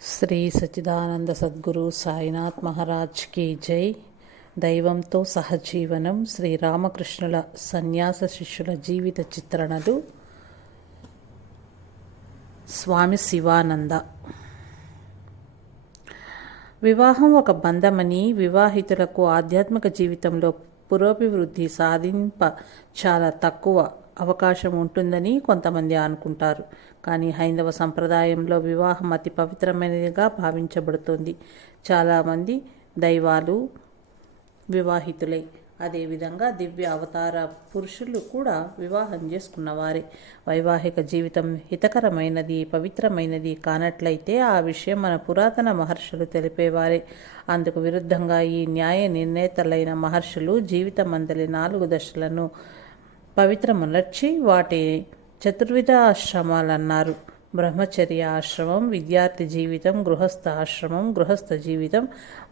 Shri Sachchidananda Sadhguru Sainath Maharaj key జై. దైవంతో సహజీవనం శ్రీరామకృష్ణుల సన్యాస శిష్యుల జీవిత చిత్రణలు. స్వామి శివానంద. వివాహం ఒక బంధమని, వివాహితులకు ఆధ్యాత్మిక జీవితంలో పురోభివృద్ధి సాధింప చాలా తక్కువ అవకాశం ఉంటుందని కొంతమంది అనుకుంటారు. కానీ హైందవ సంప్రదాయంలో వివాహం అతి పవిత్రమైనదిగా భావించబడుతుంది. చాలామంది దైవాలు వివాహితులే. అదేవిధంగా దివ్య అవతార పురుషులు కూడా వివాహం చేసుకున్నవారే. వైవాహిక జీవితం హితకరమైనది, పవిత్రమైనది కానట్లయితే ఆ విషయం మన పురాతన మహర్షులు తెలిపేవారే. అందుకు విరుద్ధంగా ఈ న్యాయ నిర్ణేతలైన మహర్షులు జీవితమందలి 4 దశలను పవిత్రమునర్చి వాటి చతుర్విధ ఆశ్రమాలన్నారు. బ్రహ్మచర్య ఆశ్రమం, విద్యార్థి జీవితం, గృహస్థ ఆశ్రమం, గృహస్థ జీవితం,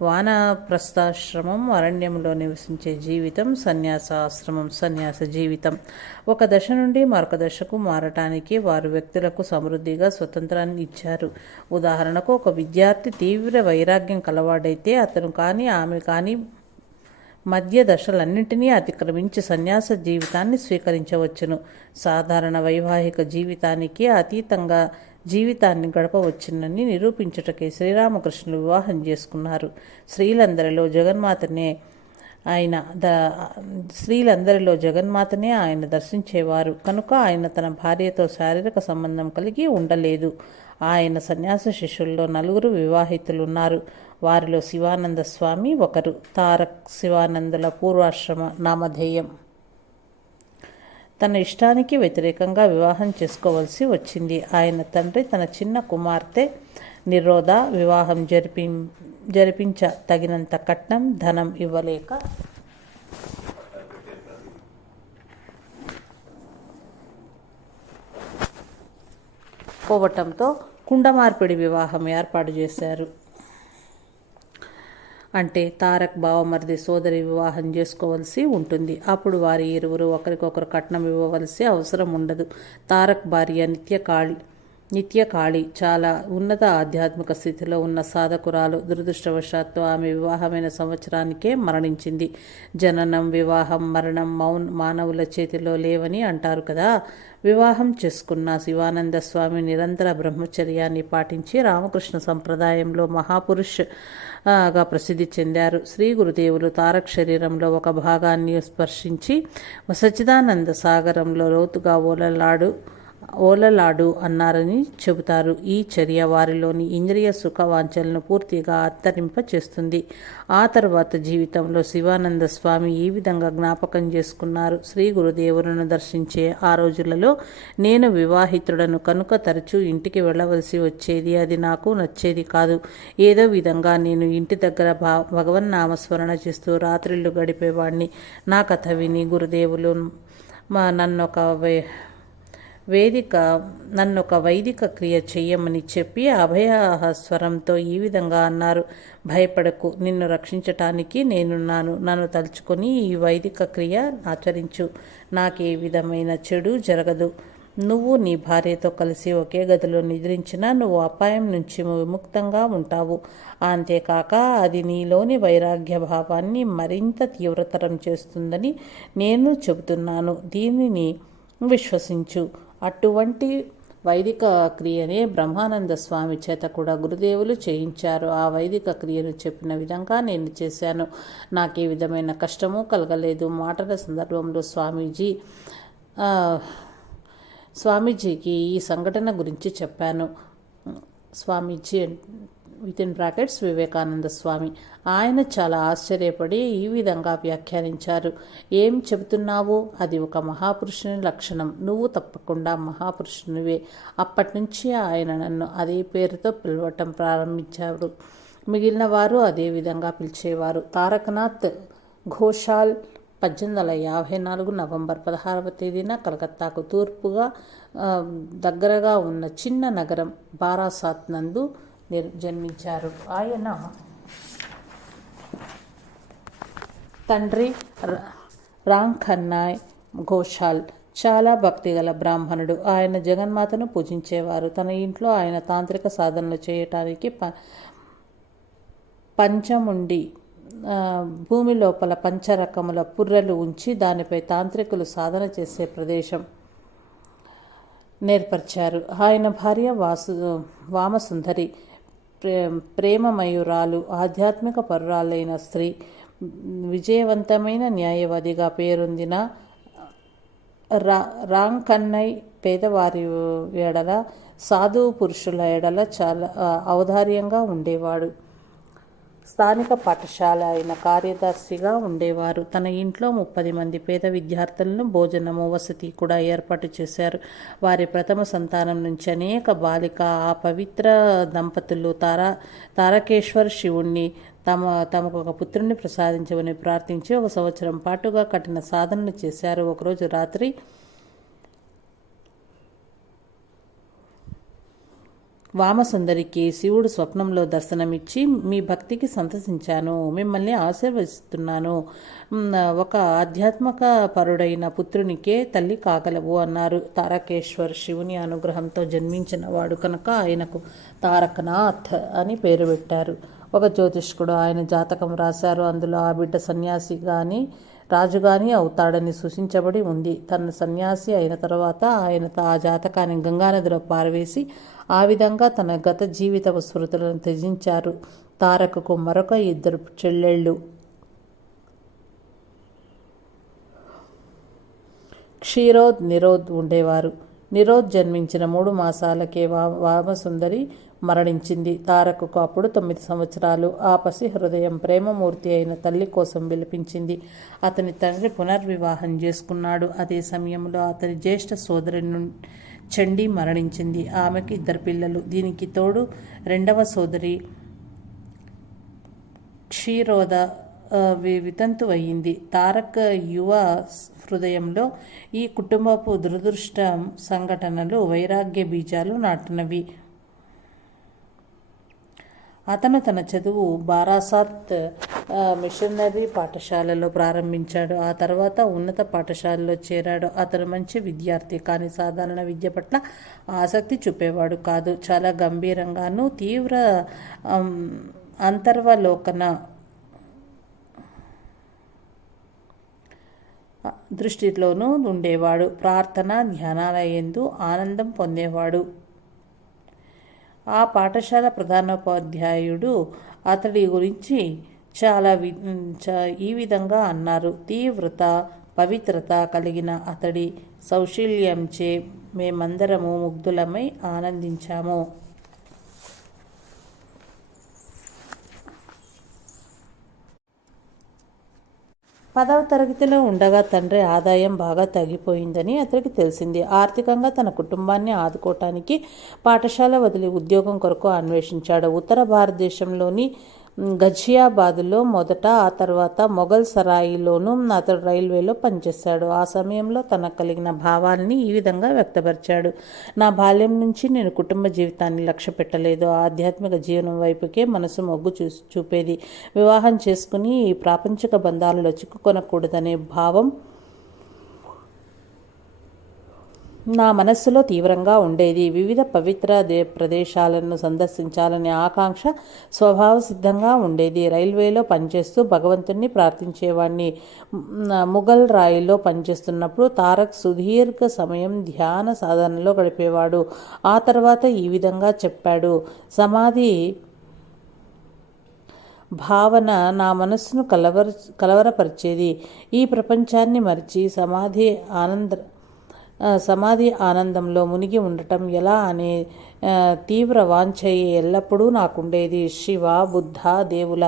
వానప్రస్థాశ్రమం, అరణ్యంలో నివసించే జీవితం, సన్యాసాశ్రమం, సన్యాస జీవితం. ఒక దశ నుండి మరొక దశకు మారటానికి వారు వ్యక్తులకు సమృద్ధిగా స్వతంత్రాన్ని ఇచ్చారు. ఉదాహరణకు, ఒక విద్యార్థి తీవ్ర వైరాగ్యం కలవాడైతే అతను కానీ ఆమె కానీ మధ్య దశలన్నింటినీ అతిక్రమించి సన్యాస జీవితాన్ని స్వీకరించవచ్చును. సాధారణ వైవాహిక జీవితానికి అతీతంగా జీవితాన్ని గడపవచ్చునని నిరూపించుటకే శ్రీరామకృష్ణులు వివాహం చేసుకున్నారు. స్త్రీలందరిలో జగన్మాతనే ఆయన దర్శించేవారు కనుక ఆయన తన భార్యతో శారీరక సంబంధం కలిగి ఉండలేదు. ఆయన సన్యాస శిష్యుల్లో 4 వివాహితులున్నారు. వారిలో శివానంద స్వామి ఒకరు. తారక్ శివానందుల పూర్వాశ్రమ నామధేయం. తన ఇష్టానికి వ్యతిరేకంగా వివాహం చేసుకోవలసి వచ్చింది. ఆయన తండ్రి తన చిన్న కుమార్తె నిరోధ వివాహం జరిపించ తగినంత కట్నం ధనం ఇవ్వలేక పోవటంతో కుండమార్పిడి వివాహం ఏర్పాటు చేశారు. అంటే తారక్ బావమరిది సోదరి వివాహం చేసుకోవలసి ఉంటుంది. అప్పుడు వారి ఇరువురు ఒకరికొకరు కట్నం ఇవ్వవలసి అవసరం ఉండదు. తారక్ భార్య నిత్యకాళి చాలా ఉన్నత ఆధ్యాత్మిక స్థితిలో ఉన్న సాధకురాలు. దురదృష్టవశాత్తు ఆమె వివాహమైన సంవత్సరానికే మరణించింది. జననం, వివాహం, మరణం మానవుల చేతిలో లేవని అంటారు కదా. వివాహం చేసుకున్న శివానంద స్వామి నిరంతర బ్రహ్మచర్యాన్ని పాటించి రామకృష్ణ సంప్రదాయంలో మహాపురుషగా ప్రసిద్ధి చెందారు. శ్రీ గురుదేవులు తారక్ శరీరంలో ఒక భాగాన్ని స్పర్శించి సచ్చిదానంద సాగరంలో లోతుగా ఓలలాడు అన్నారని చెబుతారు. ఈ చర్య వారిలోని ఇంద్రియ సుఖ వాంఛలను పూర్తిగా అంతరింప చేస్తుంది. ఆ తర్వాత జీవితంలో శివానంద స్వామి ఈ విధంగా జ్ఞాపకం చేసుకున్నారు. శ్రీ గురుదేవులను దర్శించే ఆ రోజులలో నేను వివాహితుడను కనుక తరచూ ఇంటికి వెళ్ళవలసి వచ్చేది. అది నాకు నచ్చేది కాదు. ఏదో విధంగా నేను ఇంటి దగ్గర భగవన్నామస్మరణ చేస్తూ రాత్రిళ్ళు గడిపేవాడిని. నా కథ విని గురుదేవులు నన్నొక వైదిక క్రియ చెయ్యమని చెప్పి అభయస్వరంతో ఈ విధంగా అన్నారు. భయపడకు, నిన్ను రక్షించటానికి నేనున్నాను. నన్ను తలుచుకొని ఈ వైదిక క్రియ ఆచరించు. నాకే విధమైన చెడు జరగదు. నువ్వు నీ భార్యతో కలిసి ఒకే గదిలో నిద్రించినా నువ్వు అపాయం నుంచి విముక్తంగా ఉంటావు. అంతేకాక అది నీలోని వైరాగ్య భావాన్ని మరింత తీవ్రతరం చేస్తుందని నేను చెబుతున్నాను. దీనిని విశ్వసించు. అటువంటి వైదిక క్రియనే బ్రహ్మానంద స్వామి చేత కూడా గురుదేవులు చేయించారు. ఆ వైదిక క్రియను చెప్పిన విధంగా నేను చేశాను. నాకే విధమైన కష్టము కలగలేదు. మాటల సందర్భంలో స్వామీజీకి ఈ సంఘటన గురించి చెప్పాను. స్వామీజీ (= వివేకానంద స్వామి). ఆయన చాలా ఆశ్చర్యపడి ఈ విధంగా వ్యాఖ్యానించారు. ఏం చెబుతున్నావు? అది ఒక మహాపురుషుని లక్షణం. నువ్వు తప్పకుండా మహాపురుషునివే. అప్పటి నుంచి ఆయన నన్ను అదే పేరుతో పిలవటం ప్రారంభించారు. మిగిలిన వారు అదే విధంగా పిలిచేవారు. తారకనాథ్ ఘోషాల్ 1854 నవంబర్ 16వ తేదీన కలకత్తాకు తూర్పుగా దగ్గరగా ఉన్న చిన్న నగరం బారాసాత్ నందు జన్మించారు. ఆయన తండ్రి రాంఖన్నాయ్ ఘోషాల్ చాలా భక్తిగల బ్రాహ్మణుడు. ఆయన జగన్మాతను పూజించేవారు. తన ఇంట్లో ఆయన తాంత్రిక సాధనలు చేయటానికి పంచముండి భూమి లోపల పంచరకముల పుర్రెలు ఉంచి దానిపై తాంత్రికులు సాధన చేసే ప్రదేశం నేర్పరిచారు. ఆయన భార్య వామసుందరి ప్రేమమయురాలు, ఆధ్యాత్మిక పరురాలైన స్త్రీ. విజయవంతమైన న్యాయవాదిగా పేరొందిన రాంకన్నయ్ పేదవారి ఎడల, సాధువు పురుషుల ఎడల చాలా ఔదార్యంగా ఉండేవాడు. స్థానిక పాఠశాల అయిన కార్యదర్శిగా ఉండేవారు. తన ఇంట్లో 30 మంది పేద విద్యార్థులను భోజనము, వసతి కూడా ఏర్పాటు చేశారు. వారి ప్రథమ సంతానం నుంచి అనేక బాలిక ఆ పవిత్ర దంపతులు తారకేశ్వర్ శివుణ్ణి తమకు ఒక పుత్రుని ప్రసాదించమని ప్రార్థించి 1 సంవత్సరం పాటుగా కఠిన సాధనలు చేశారు. ఒకరోజు రాత్రి వామసుందరికి శివుడు స్వప్నంలో దర్శనమిచ్చి, మీ భక్తికి సంతసించాను, మిమ్మల్ని ఆశీర్వదిస్తున్నాను, ఒక ఆధ్యాత్మిక పరుడైన పుత్రునికే తల్లి కాగలవు అన్నారు. తారకేశ్వర్ శివుని అనుగ్రహంతో జన్మించిన వాడు కనుక ఆయనకు తారకనాథ్ అని పేరు పెట్టారు. ఒక జ్యోతిష్కుడు ఆయన జాతకం రాశారు. అందులో ఆ బిడ్డ సన్యాసి కానీ రాజుగాని అవుతాడని సూచించబడి ఉంది. తన సన్యాసి అయిన తర్వాత ఆయన ఆ జాతకాన్ని గంగానదిలో పారవేసి ఆ విధంగా తన గత జీవిత స్మృతులను త్యజించారు. తారకకు మరొక 2 చెల్లెళ్ళు క్షీరోద్, నిరోద్ ఉండేవారు. నిరోద్ జన్మించిన 3 మాసాలకే వామసుందరి మరణించింది. తారకకు అప్పుడు 9 సంవత్సరాలు. ఆ పసి హృదయం ప్రేమమూర్తి అయిన తల్లి కోసం విలపించింది. అతని తండ్రి పునర్వివాహం చేసుకున్నాడు. అదే సమయంలో అతని జ్యేష్ఠ సోదరి చండీ మరణించింది. ఆమెకు 2 పిల్లలు. దీనికి తోడు 2వ సోదరి క్షీరోద వితంతు అయింది. తారక్ యువ హృదయంలో ఈ కుటుంబపు దురదృష్ట సంఘటనలు వైరాగ్య బీజాలు నాటినవి. అతను తన చదువు బారాసాత్ మిషనరీ పాఠశాలలో ప్రారంభించాడు. ఆ తర్వాత ఉన్నత పాఠశాలలో చేరాడు. అతను మంచి విద్యార్థి, కానీ సాధారణ విద్య పట్ల ఆసక్తి చూపేవాడు కాదు. చాలా గంభీరంగానూ తీవ్ర అంతర్వలోకన దృష్టిలోనూ ఉండేవాడు. ప్రార్థన, ధ్యానాల యందు ఆనందం పొందేవాడు. ఆ పాఠశాల ప్రధానోపాధ్యాయుడు అతడి గురించి ఈ విధంగా అన్నారు: తీవ్రత, పవిత్రత కలిగిన అతడి సౌశీల్యంచే మేమందరము ముగ్ధులమై ఆనందించాము. 10వ తరగతిలో ఉండగా తండ్రి ఆదాయం బాగా తగ్గిపోయిందని అతడికి తెలిసింది. ఆర్థికంగా తన కుటుంబాన్ని ఆదుకోవటానికి పాఠశాల వదిలి ఉద్యోగం కొరకు అన్వేషించాడు. ఉత్తర భారతదేశంలోని గజియాబాద్లో మొదట, ఆ తర్వాత మొఘల్ సరాయిలోనూ అతడు రైల్వేలో పనిచేశాడు. ఆ సమయంలో తనకు కలిగిన భావాల్ని ఈ విధంగా వ్యక్తపరిచాడు: నా బాల్యం నుంచి నేను కుటుంబ జీవితాన్ని లక్ష్య పెట్టలేదు. ఆధ్యాత్మిక జీవనం వైపుకే మనసు మొగ్గు చూపేది. వివాహం చేసుకుని ఈ ప్రాపంచిక బంధాలలో చిక్కుకొనకూడదనే భావం నా మనస్సులో తీవ్రంగా ఉండేది. వివిధ పవిత్ర ప్రదేశాలను సందర్శించాలనే ఆకాంక్ష స్వభావ సిద్ధంగా ఉండేది. రైల్వేలో పనిచేస్తూ భగవంతుణ్ణి ప్రార్థించేవాడిని. ముఘల్ రాయిలో పనిచేస్తున్నప్పుడు తారక్ సుదీర్ఘ సమయం ధ్యాన సాధనలో గడిపేవాడు. ఆ తర్వాత ఈ విధంగా చెప్పాడు: సమాధి భావన నా మనస్సును కలవరపరిచేది. ఈ ప్రపంచాన్ని మరిచి సమాధి ఆనందంలో మునిగి ఉండటం ఎలా అనే తీవ్ర వాంఛయ ఎల్లప్పుడూ నాకుండేది. శివ, బుద్ధ, దేవుల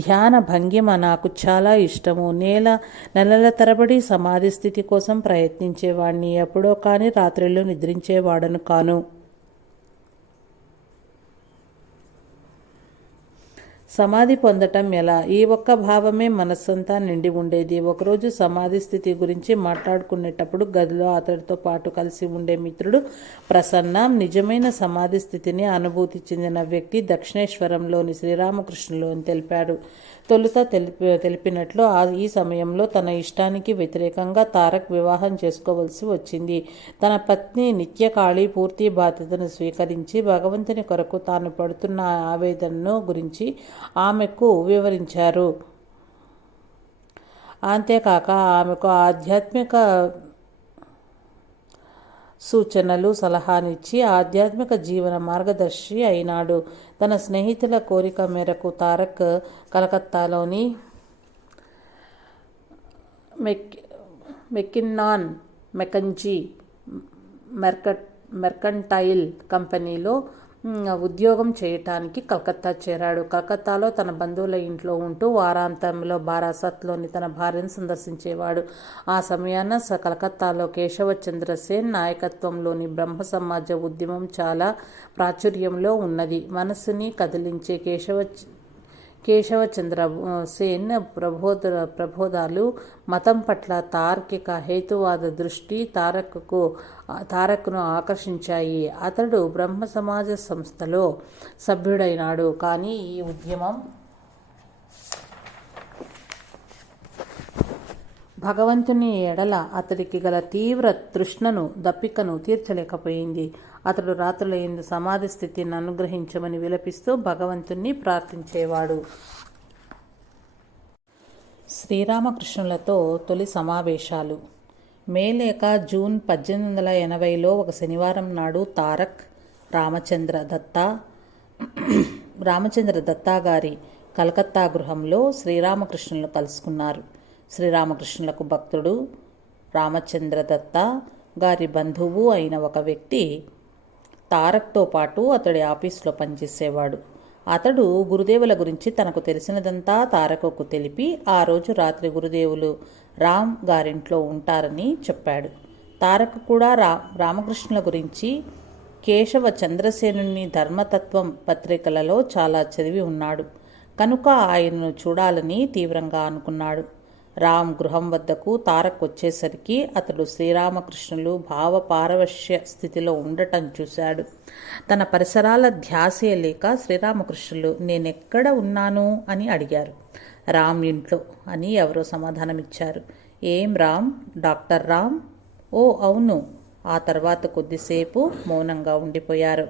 ధ్యాన భంగిమ నాకు చాలా ఇష్టము. నెలల తరబడి సమాధి స్థితి కోసం ప్రయత్నించేవాడిని. ఎప్పుడో కానీ రాత్రిలో నిద్రించేవాడను కాను. సమాధి పొందటం ఎలా? ఈ ఒక్క భావమే మనస్సంతా నిండి ఉండేది. ఒకరోజు సమాధి స్థితి గురించి మాట్లాడుకునేటప్పుడు గదిలో అతడితో పాటు కలిసి ఉండే మిత్రుడు ప్రసన్న నిజమైన సమాధి స్థితిని అనుభూతి చెందిన వ్యక్తి దక్షిణేశ్వరంలోని శ్రీరామకృష్ణులు అని తెలిపాడు. తొలుత తెలిపినట్లు ఈ సమయంలో తన ఇష్టానికి వ్యతిరేకంగా తారక్ వివాహం చేసుకోవలసి వచ్చింది. తన పత్ని నిత్యకాళి పూర్తి బాధ్యతను స్వీకరించి భగవంతుని కొరకు తాను పడుతున్న ఆవేదనను గురించి ఆమెకు వివరించారు. అంతేకాక ఆమెకు ఆధ్యాత్మిక సూచనలు సలహానిచ్చి ఆధ్యాత్మిక జీవన మార్గదర్శి అయినాడు. తన స్నేహితుల కోరిక మేరకు తారక్ కలకత్తాలోని మెకిన్నాన్ మెకంజీ మెర్కంటైల్ కంపెనీలో ఉద్యోగం చేయటానికి కలకత్తా చేరాడు. కలకత్తాలో తన బంధువుల ఇంట్లో ఉంటూ వారాంతంలో బారాసత్లోని తన భార్యను సందర్శించేవాడు. ఆ సమయాన కలకత్తాలో కేశవచంద్ర సేన్ నాయకత్వంలోని బ్రహ్మ సమాజ ఉద్యమం చాలా ప్రాచుర్యంలో ఉన్నది. మనస్సుని కదిలించే కేశవచంద్ర సేన్ ప్రబోధాలు మతం పట్ల తార్కిక హేతువాద దృష్టి తారక్ను ఆకర్షించాయి. అతడు బ్రహ్మ సమాజ సంస్థలో సభ్యుడైనాడు. కానీ ఈ ఉద్యమం భగవంతుని ఎడల అతడికి గల తీవ్ర తృష్ణను దప్పికను తీర్చలేకపోయింది. అతడు రాత్రుల యందు సమాధి స్థితిని అనుగ్రహించమని విలపిస్తూ భగవంతుణ్ణి ప్రార్థించేవాడు. శ్రీరామకృష్ణులతో తొలి సమావేశాలు. మే లేక జూన్ 1880లో ఒక శనివారం నాడు తారక్ రామచంద్ర దత్తా గారి కలకత్తా గృహంలో శ్రీరామకృష్ణులను కలుసుకున్నారు. శ్రీరామకృష్ణులకు భక్తుడు, రామచంద్ర దత్త గారి బంధువు అయిన ఒక వ్యక్తి తారక్తో పాటు అతడి ఆఫీసులో పనిచేసేవాడు. అతడు గురుదేవుల గురించి తనకు తెలిసినదంతా తారక్కు తెలిపి ఆ రోజు రాత్రి గురుదేవులు రామ్ గారింట్లో ఉంటారని చెప్పాడు. తారక్ కూడా రామకృష్ణుల గురించి కేశవ చంద్రసేనుని ధర్మతత్వం పత్రికలలో చాలా చదివి ఉన్నాడు కనుక ఆయనను చూడాలని తీవ్రంగా అనుకున్నాడు. రామ్ గృహం వద్దకు తారక్ వచ్చేసరికి అతడు శ్రీరామకృష్ణులు భావపారవశ్య స్థితిలో ఉండటం చూశాడు. తన పరిసరాల ధ్యాసే లేక శ్రీరామకృష్ణులు నేనెక్కడ ఉన్నాను అని అడిగారు. రామ్ ఇంట్లో అని ఎవరో సమాధానమిచ్చారు. ఏం రామ్? డాక్టర్ రామ్? ఓ అవును. ఆ తర్వాత కొద్దిసేపు మౌనంగా ఉండిపోయారు.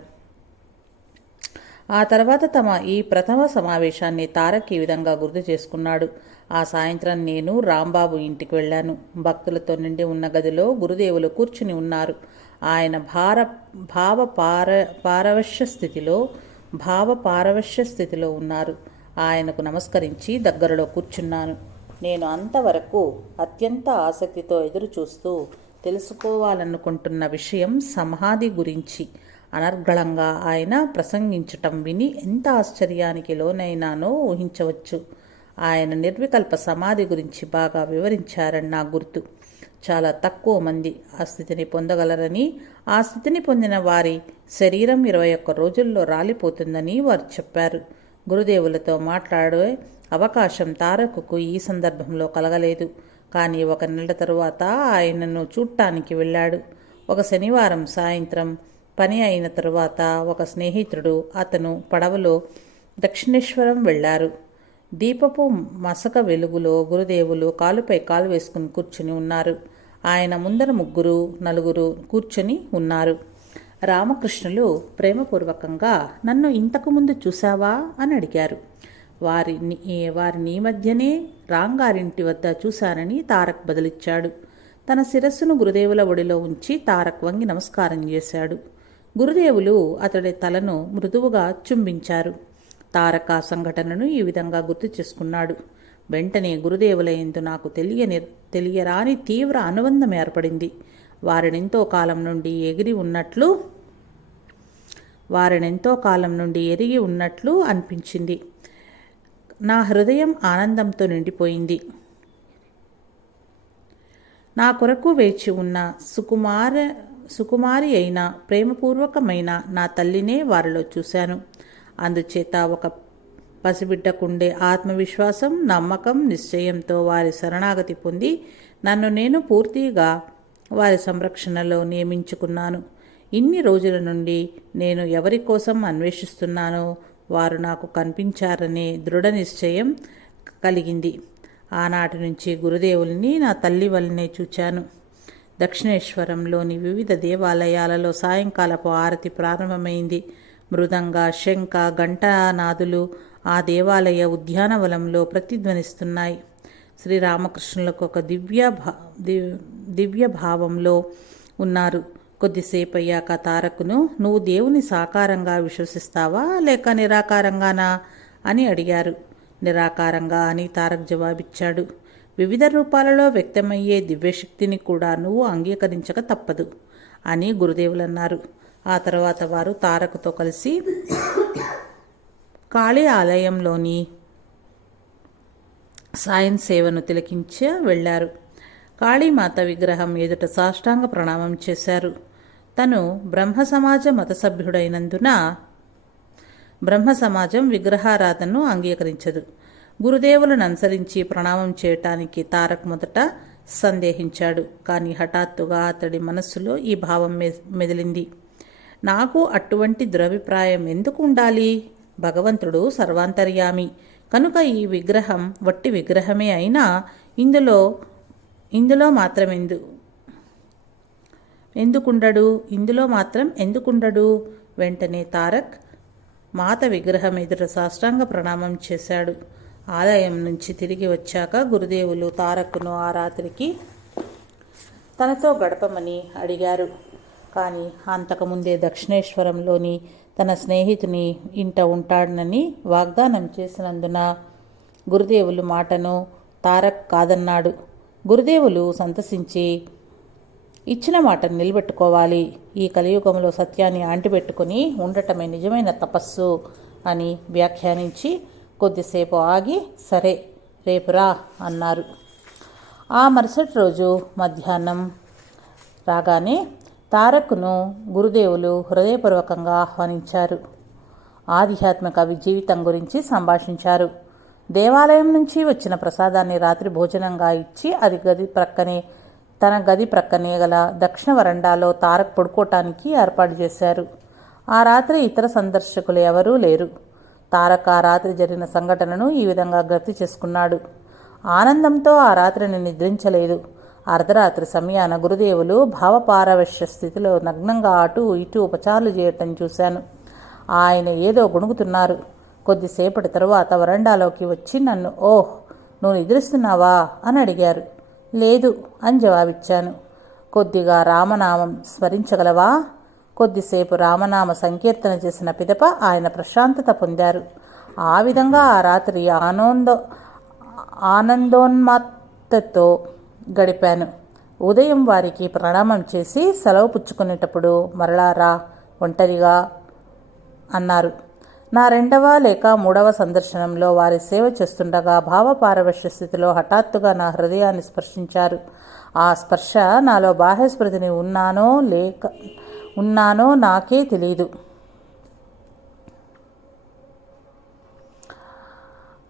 ఆ తర్వాత తమ ఈ ప్రథమ సమావేశాన్ని తారక్ ఈ విధంగా గుర్తు చేసుకున్నాడు. ఆ సాయంత్రం నేను రాంబాబు ఇంటికి వెళ్ళాను. భక్తులతో నిండి ఉన్న గదిలో గురుదేవులు కూర్చుని ఉన్నారు. ఆయన భావపారవశ్య స్థితిలో ఉన్నారు. ఆయనకు నమస్కరించి దగ్గరలో కూర్చున్నాను. నేను అంతవరకు అత్యంత ఆసక్తితో ఎదురు చూస్తూ తెలుసుకోవాలనుకుంటున్న విషయం సమాధి గురించి అనర్గళంగా ఆయన ప్రసంగించటం విని ఎంత ఆశ్చర్యానికి లోనైనానో ఊహించవచ్చు. ఆయన నిర్వికల్ప సమాధి గురించి బాగా వివరించారని నా గుర్తు. చాలా తక్కువ మంది ఆ స్థితిని పొందగలరని, ఆ స్థితిని పొందిన వారి శరీరం 21 రోజుల్లో రాలిపోతుందని వారు చెప్పారు. గురుదేవులతో మాట్లాడే అవకాశం తారక్కు ఈ సందర్భంలో కలగలేదు. కానీ 1 నెల తరువాత ఆయనను చూడటానికి వెళ్ళాడు. ఒక శనివారం సాయంత్రం పని అయిన తరువాత ఒక స్నేహితుడు అతను పడవలో దక్షిణేశ్వరం వెళ్లారు. దీపపు మసక వెలుగులో గురుదేవులు కాలుపై కాలు వేసుకుని కూర్చుని ఉన్నారు. ఆయన ముందర 3-4 కూర్చుని ఉన్నారు. రామకృష్ణులు ప్రేమపూర్వకంగా నన్ను ఇంతకుముందు చూశావా అని అడిగారు. వారిని మధ్యనే రాంగారింటి వద్ద చూశానని తారక్ బదులిచ్చాడు. తన శిరస్సును గురుదేవుల ఒడిలో ఉంచి తారక్ వంగి నమస్కారం చేశాడు. గురుదేవులు అతడి తలను మృదువుగా చుంబించారు. తారక్ ఆ సంఘటనను ఈ విధంగా గుర్తు చేసుకున్నాడు. వెంటనే గురుదేవుల యందు నాకు తెలియరాని తీవ్ర అనుబంధం ఏర్పడింది. వారినెంతో కాలం నుండి ఎరిగి ఉన్నట్లు అనిపించింది. నా హృదయం ఆనందంతో నిండిపోయింది. నా కొరకు వేచి ఉన్న సుకుమారి అయిన ప్రేమపూర్వకమైన నా తల్లినే వారిలో చూశాను. అందుచేత ఒక పసిబిడ్డకుండే ఆత్మవిశ్వాసం, నమ్మకం, నిశ్చయంతో వారి శరణాగతి పొంది నన్ను నేను పూర్తిగా వారి సంరక్షణలో నియమించుకున్నాను. ఇన్ని రోజుల నుండి నేను ఎవరి కోసం అన్వేషిస్తున్నానో వారు నాకు కనిపించారనే దృఢ నిశ్చయం కలిగింది. ఆనాటి నుంచి గురుదేవుల్ని నా తల్లి వల్లనే చూచాను. దక్షిణేశ్వరంలోని వివిధ దేవాలయాలలో సాయంకాలపు ఆరతి ప్రారంభమైంది. మృదంగ, శంఖ, ఘంటానాదులు ఆ దేవాలయ ఉద్యానవనంలో ప్రతిధ్వనిస్తున్నాయి. శ్రీరామకృష్ణులకు ఒక దివ్య భావంలో ఉన్నారు. కొద్దిసేపు అయ్యాక తారక్ను, నువ్వు దేవుని సాకారంగా విశ్వసిస్తావా లేక నిరాకారంగానా అని అడిగారు. నిరాకారంగా అని తారక్ జవాబిచ్చాడు. వివిధ రూపాలలో వ్యక్తమయ్యే దివ్యశక్తిని కూడా నువ్వు అంగీకరించక తప్పదు అని గురుదేవులన్నారు. ఆ తర్వాత వారు తారక్తో కలిసి కాళీ ఆలయంలోని సాయం సేవను తిలకించ వెళ్ళారు. కాళీమాత విగ్రహం ఎదుట సాష్టాంగ ప్రణామం చేశారు. తను బ్రహ్మ సమాజ మత సభ్యుడైనందున బ్రహ్మ సమాజం విగ్రహారాధనను అంగీకరించదు. గురుదేవులను అనుసరించి ప్రణామం చేయటానికి తారక్ మొదట సందేహించాడు. కానీ హఠాత్తుగా అతడి మనస్సులో ఈ భావం మెదిలింది. నాకు అటువంటి దురభిప్రాయం ఎందుకు ఉండాలి? భగవంతుడు సర్వాంతర్యామి కనుక ఈ విగ్రహం వట్టి విగ్రహమే అయినా ఇందులో మాత్రం ఎందుకుండడు? వెంటనే తారక్ మాత విగ్రహం ఎదుట సాష్టాంగ ప్రణామం చేశాడు. ఆలయం నుంచి తిరిగి వచ్చాక గురుదేవులు తారక్ను ఆ రాత్రికి తనతో గడపమని అడిగారు. కానీ అంతకుముందే దక్షిణేశ్వరంలోని తన స్నేహితుని ఇంట ఉంటాడనని వాగ్దానం చేసినందున గురుదేవులు మాటను తారక్ కాదన్నాడు. గురుదేవులు సంతసించి, ఇచ్చిన మాటను నిలబెట్టుకోవాలి. ఈ కలియుగంలో సత్యాన్ని ఆంటిపెట్టుకుని ఉండటమే నిజమైన తపస్సు అని వ్యాఖ్యానించి కొద్దిసేపు ఆగి, సరే రేపురా అన్నారు. ఆ మరుసటి రోజు మధ్యాహ్నం రాగానే తారక్ను గురుదేవులు హృదయపూర్వకంగా ఆహ్వానించారు. ఆధ్యాత్మిక జీవితం గురించి సంభాషించారు. దేవాలయం నుంచి వచ్చిన ప్రసాదాన్ని రాత్రి భోజనంగా ఇచ్చి తన గది ప్రక్కనే గల దక్షిణ వరండాలో తారక్ పడుకోవటానికి ఏర్పాటు చేశారు. ఆ రాత్రి ఇతర సందర్శకులు ఎవరూ లేరు. తారక్ ఆ రాత్రి జరిగిన సంఘటనను ఈ విధంగా గుర్తు చేసుకున్నాడు. ఆనందంతో ఆ రాత్రిని నిద్రించలేదు. అర్ధరాత్రి సమయాన గురుదేవులు భావపారవశ్య స్థితిలో నగ్నంగా అటూ ఇటూ ఉపచారాలు చేయటం చూశాను. ఆయన ఏదో గొణుగుతున్నారు. కొద్దిసేపటి తరువాత వరండాలోకి వచ్చి నన్ను, ఓహ్, నువ్వు నిద్రిస్తున్నావా అని అడిగారు. లేదు అని జవాబిచ్చాను. కొద్దిగా రామనామం స్మరించగలవా? కొద్దిసేపు రామనామ సంకీర్తన చేసిన పిదప ఆయన ప్రశాంతత పొందారు. ఆ విధంగా ఆ రాత్రి ఆనందోన్మాత్తతో గడిపాను. ఉదయం వారికి ప్రణామం చేసి సెలవు పుచ్చుకునేటప్పుడు మరలా రా ఒంటరిగా అన్నారు. నా 2వ లేక 3వ సందర్శనంలో వారి సేవ చేస్తుండగా భావపారవశ్య స్థితిలో హఠాత్తుగా నా హృదయాన్ని స్పర్శించారు. ఆ స్పర్శ నాలో బాహ్యస్మృతిని ఉన్నానో నాకే తెలీదు.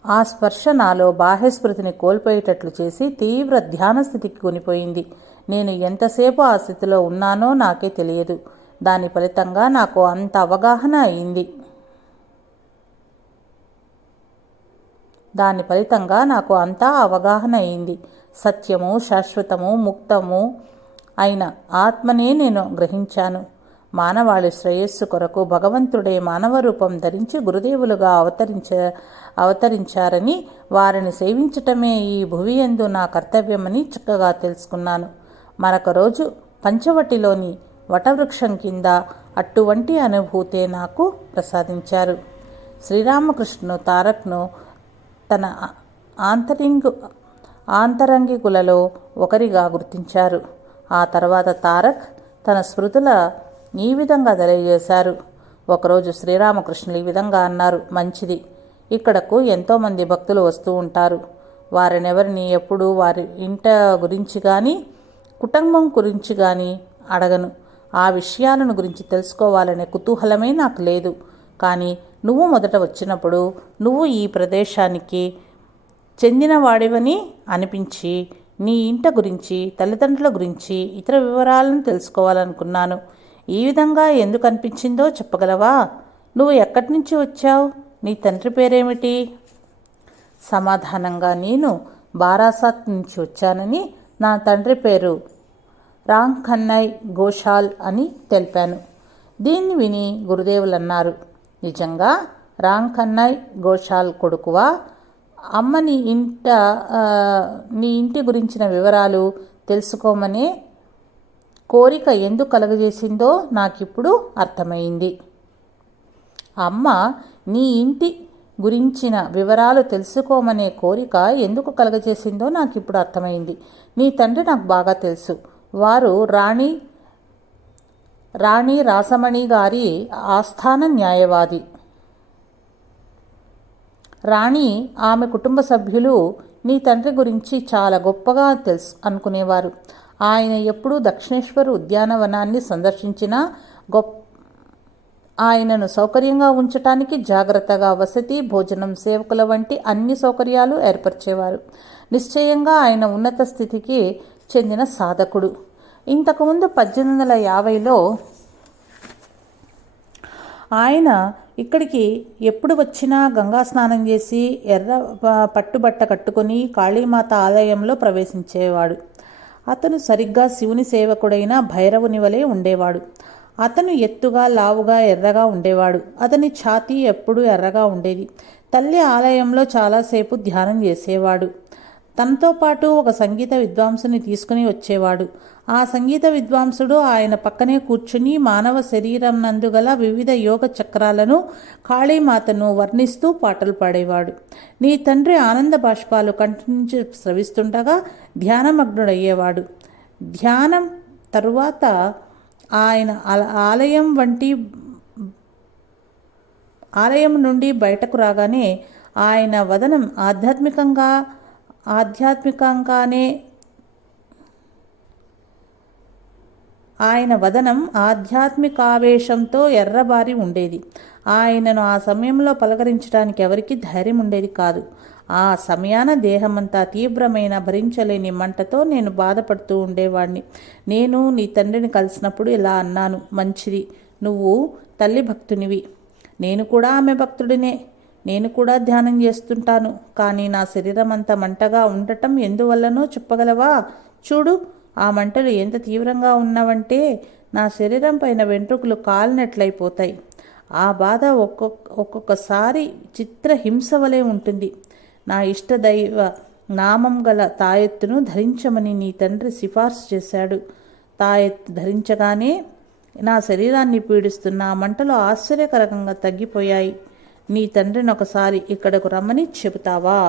ఆ స్పర్శ నాలో బాహ్యస్మృతిని కోల్పోయేటట్లు చేసి తీవ్ర ధ్యాన స్థితికి కొనిపోయింది. నేను ఎంతసేపు ఆ స్థితిలో ఉన్నానో నాకే తెలియదు. దాని ఫలితంగా నాకు అంత అవగాహన అయింది. సత్యము, శాశ్వతము, ముక్తము అయిన ఆత్మనే నేను గ్రహించాను. మానవాళి శ్రేయస్సు కొరకు భగవంతుడే మానవ రూపం ధరించి గురుదేవులుగా అవతరించారని, వారిని సేవించటమే ఈ భువియందు నా కర్తవ్యమని చక్కగా తెలుసుకున్నాను. మరొక రోజు పంచవటిలోని వటవృక్షం కింద అటువంటి అనుభూతే నాకు ప్రసాదించారు. శ్రీరామకృష్ణుడు తారక్ను తన ఆంతరంగికులలో ఒకరిగా గుర్తించారు. ఆ తర్వాత తారక్ తన స్మృతుల ఈ విధంగా తెలియజేశారు. ఒకరోజు శ్రీరామకృష్ణులు ఈ విధంగా అన్నారు, మంచిది, ఇక్కడకు ఎంతోమంది భక్తులు వస్తూ ఉంటారు. వారినెవరిని ఎప్పుడూ వారి ఇంట గురించి కానీ కుటుంబం గురించి కానీ అడగను. ఆ విషయాలను గురించి తెలుసుకోవాలనే కుతూహలమే నాకు లేదు. కానీ నువ్వు మొదట వచ్చినప్పుడు నువ్వు ఈ ప్రదేశానికి చెందినవాడివని అనిపించి నీ ఇంట గురించి, తల్లిదండ్రుల గురించి, ఇతర వివరాలను తెలుసుకోవాలనుకున్నాను. ఈ విధంగా ఎందుకు అనిపించిందో చెప్పగలవా? నువ్వు ఎక్కడి నుంచి వచ్చావు? నీ తండ్రి పేరేమిటి? సమాధానంగా నేను బారాసాత్ నుంచి వచ్చానని, నా తండ్రి పేరు రాంఖన్నయ్ ఘోషాల్ అని తెలిపాను. దీన్ని విని గురుదేవులు అన్నారు, నిజంగా రాంఖన్నయ్ ఘోషాల్ కొడుకువా? అమ్మ నీ ఇంటి గురించిన వివరాలు తెలుసుకోమనే కోరిక ఎందుకు కలుగజేసిందో నాకిప్పుడు అర్థమైంది. అమ్మ నీ ఇంటి గురించిన వివరాలు తెలుసుకోమనే కోరిక ఎందుకు కలుగజేసిందో నాకు ఇప్పుడు అర్థమైంది. నీ తండ్రి నాకు బాగా తెలుసు. వారు రాణి రాసమణి గారి ఆస్థాన న్యాయవాది. రాణి, ఆమె కుటుంబ సభ్యులు నీ తండ్రి గురించి చాలా గొప్పగా తెలుసు అనుకునేవారు. ఆయన ఎప్పుడూ దక్షిణేశ్వర ఉద్యానవనాన్ని సందర్శించినా ఆయనను సౌకర్యంగా ఉంచటానికి జాగ్రత్తగా వసతి, భోజనం, సేవకుల వంటి అన్ని సౌకర్యాలు ఏర్పరిచేవారు. నిశ్చయంగా ఆయన ఉన్నత స్థితికి చెందిన సాధకుడు. ఇంతకుముందు 1850లో ఆయన ఇక్కడికి ఎప్పుడు వచ్చినా గంగా స్నానం చేసి ఎర్ర పట్టుబట్ట కట్టుకొని కాళీమాత ఆలయంలో ప్రవేశించేవాడు. అతను సరిగ్గా శివుని సేవకుడైన భైరవుని వలె ఉండేవాడు. అతను ఎత్తుగా, లావుగా, ఎర్రగా ఉండేవాడు. అతని ఛాతీ ఎప్పుడూ ఎర్రగా ఉండేది. తల్లి ఆలయంలో చాలాసేపు ధ్యానం చేసేవాడు. తనతో పాటు ఒక సంగీత విద్వాంసుని తీసుకుని వచ్చేవాడు. ఆ సంగీత విద్వాంసుడు ఆయన పక్కనే కూర్చుని మానవ శరీరం నందు గల వివిధ యోగ చక్రాలను, కాళీమాతను వర్ణిస్తూ పాటలు పాడేవాడు. నీ తండ్రి ఆనంద బాష్పాలు కంటి నుంచి స్రవిస్తుండగా ధ్యానమగ్నుడయ్యేవాడు. ధ్యానం తరువాత ఆయన ఆలయం నుండి బయటకు రాగానే ఆయన వదనం ఆధ్యాత్మికావేశంతో ఎర్రబారి ఉండేది. ఆయనను ఆ సమయంలో పలకరించడానికి ఎవరికీ ధైర్యం ఉండేది కాదు. ఆ సమయాన దేహమంతా తీవ్రమైన భరించలేని మంటతో నేను బాధపడుతూ ఉండేవాడిని. నేను నీ తండ్రిని కలిసినప్పుడు ఇలా అన్నాను, మంచిది, నువ్వు తల్లి భక్తునివి, నేను కూడా ఆమె భక్తుడినే. నేను కూడా ధ్యానం చేస్తుంటాను. కానీ నా శరీరం అంతా మంటగా ఉండటం ఎందువల్లనో చెప్పగలవా? చూడు, ఆ మంటలు ఎంత తీవ్రంగా ఉన్నవంటే నా శరీరం పైన వెంట్రుకలు కాలినట్లయిపోతాయి. ఆ బాధ ఒక్కొక్కసారి చిత్రహింస వలె ఉంటుంది. నా ఇష్టదైవ నామం గల తాయెత్తును ధరించమని నీ తండ్రి సిఫార్సు చేశాడు. తాయెత్తు ధరించగానే నా శరీరాన్ని పీడిస్తున్న ఆ మంటలు ఆశ్చర్యకరంగా తగ్గిపోయాయి. నీ తండ్రిని ఒకసారి ఇక్కడకు రమ్మని చెబుతావా?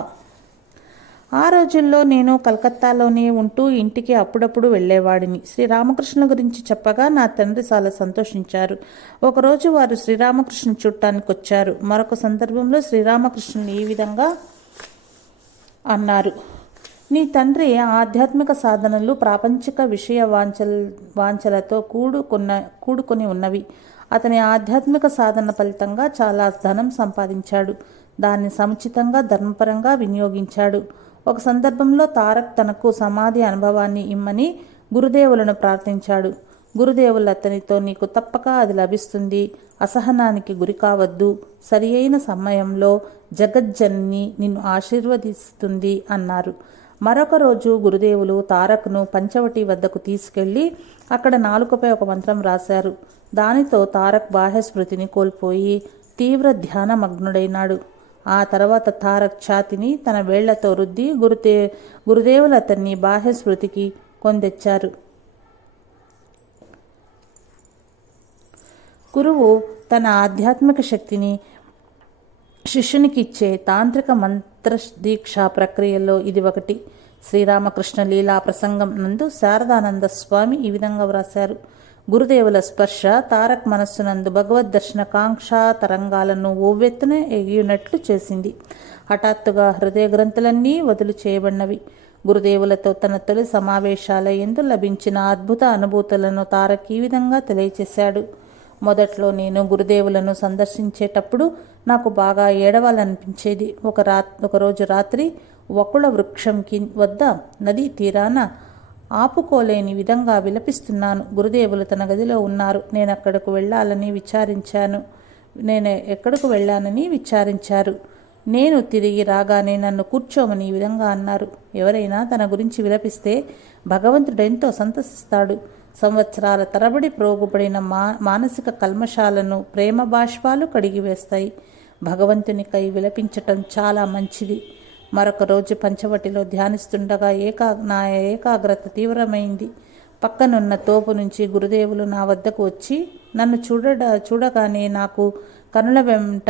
ఆ రోజుల్లో నేను కలకత్తాలోనే ఉంటూ ఇంటికి అప్పుడప్పుడు వెళ్ళేవాడిని. శ్రీరామకృష్ణ గురించి చెప్పగా నా తండ్రి చాలా సంతోషించారు. ఒకరోజు వారు శ్రీరామకృష్ణ చూడటానికి వచ్చారు. మరొక సందర్భంలో శ్రీరామకృష్ణుని ఈ విధంగా అన్నారు, నీ తండ్రి ఆధ్యాత్మిక సాధనలు ప్రాపంచిక విషయ వాంఛలతో కూడుకొని ఉన్నవి. అతని ఆధ్యాత్మిక సాధన ఫలితంగా చాలా ధనం సంపాదించాడు. దాన్ని సముచితంగా ధర్మపరంగా వినియోగించాడు. ఒక సందర్భంలో తారక్ తనకు సమాధి అనుభవాన్ని ఇమ్మని గురుదేవులను ప్రార్థించాడు. గురుదేవులు అతనితో, నీకు తప్పక అది లభిస్తుంది, అసహనానికి గురి కావద్దు, సరి అయిన సమయంలో జగజ్జనని నిన్ను ఆశీర్వదిస్తుంది అన్నారు. మరొక రోజు గురుదేవులు తారక్ను పంచవటి వద్దకు తీసుకెళ్లి అక్కడ నాలుకపై ఒక మంత్రం రాశారు. దానితో తారక్ బాహ్యస్మృతిని కోల్పోయి తీవ్ర ధ్యానమగ్నుడైనాడు. ఆ తర్వాత తారక్ ఛాతిని తన వేళ్లతో రుద్ది గురుదేవులు అతన్ని బాహ్యస్మృతికి కొందెచ్చారు. గురువు తన ఆధ్యాత్మిక శక్తిని శిష్యునికి ఇచ్చే తాంత్రిక మంత్రదీక్షా ప్రక్రియలో ఇది ఒకటి. శ్రీరామకృష్ణ లీలా ప్రసంగం నందు శారదానంద స్వామి ఈ విధంగా వ్రాశారు. గురుదేవుల స్పర్శ తారక్ మనస్సునందు భగవద్ దర్శన కాంక్షా తరంగాలను ఓవెత్తున ఎగియునట్లు చేసింది. హఠాత్తుగా హృదయ గ్రంథులన్నీ వదులు చేయబడినవి. గురుదేవులతో తన తొలి సమావేశాల యందు లభించిన అద్భుత అనుభూతులను తారక్ ఈ విధంగా తెలియచేశాడు. మొదట్లో నేను గురుదేవులను సందర్శించేటప్పుడు నాకు బాగా ఏడవాలనిపించేది. ఒకరోజు రాత్రి వకుళ వృక్షం వద్ద నదీ తీరాన ఆపుకోలేని విధంగా విలపిస్తున్నాను. గురుదేవులు తన గదిలో ఉన్నారు. నేను ఎక్కడకు వెళ్ళానని విచారించారు. నేను తిరిగి రాగానే నన్ను కూర్చోమని ఈ విధంగా అన్నారు. ఎవరైనా తన గురించి విలపిస్తే భగవంతుడెంతో సంతసిస్తాడు. సంవత్సరాల తరబడి ప్రోగుపడిన మానసిక కల్మషాలను ప్రేమ బాష్పాలు కడిగివేస్తాయి. భగవంతునికై విలపించటం చాలా మంచిది. మరొక రోజు పంచవటిలో ధ్యానిస్తుండగా నా ఏకాగ్రత తీవ్రమైంది. పక్కనున్న తోపు నుంచి గురుదేవులు నా వద్దకు వచ్చి నన్ను చూడగానే నాకు కనుల వెంట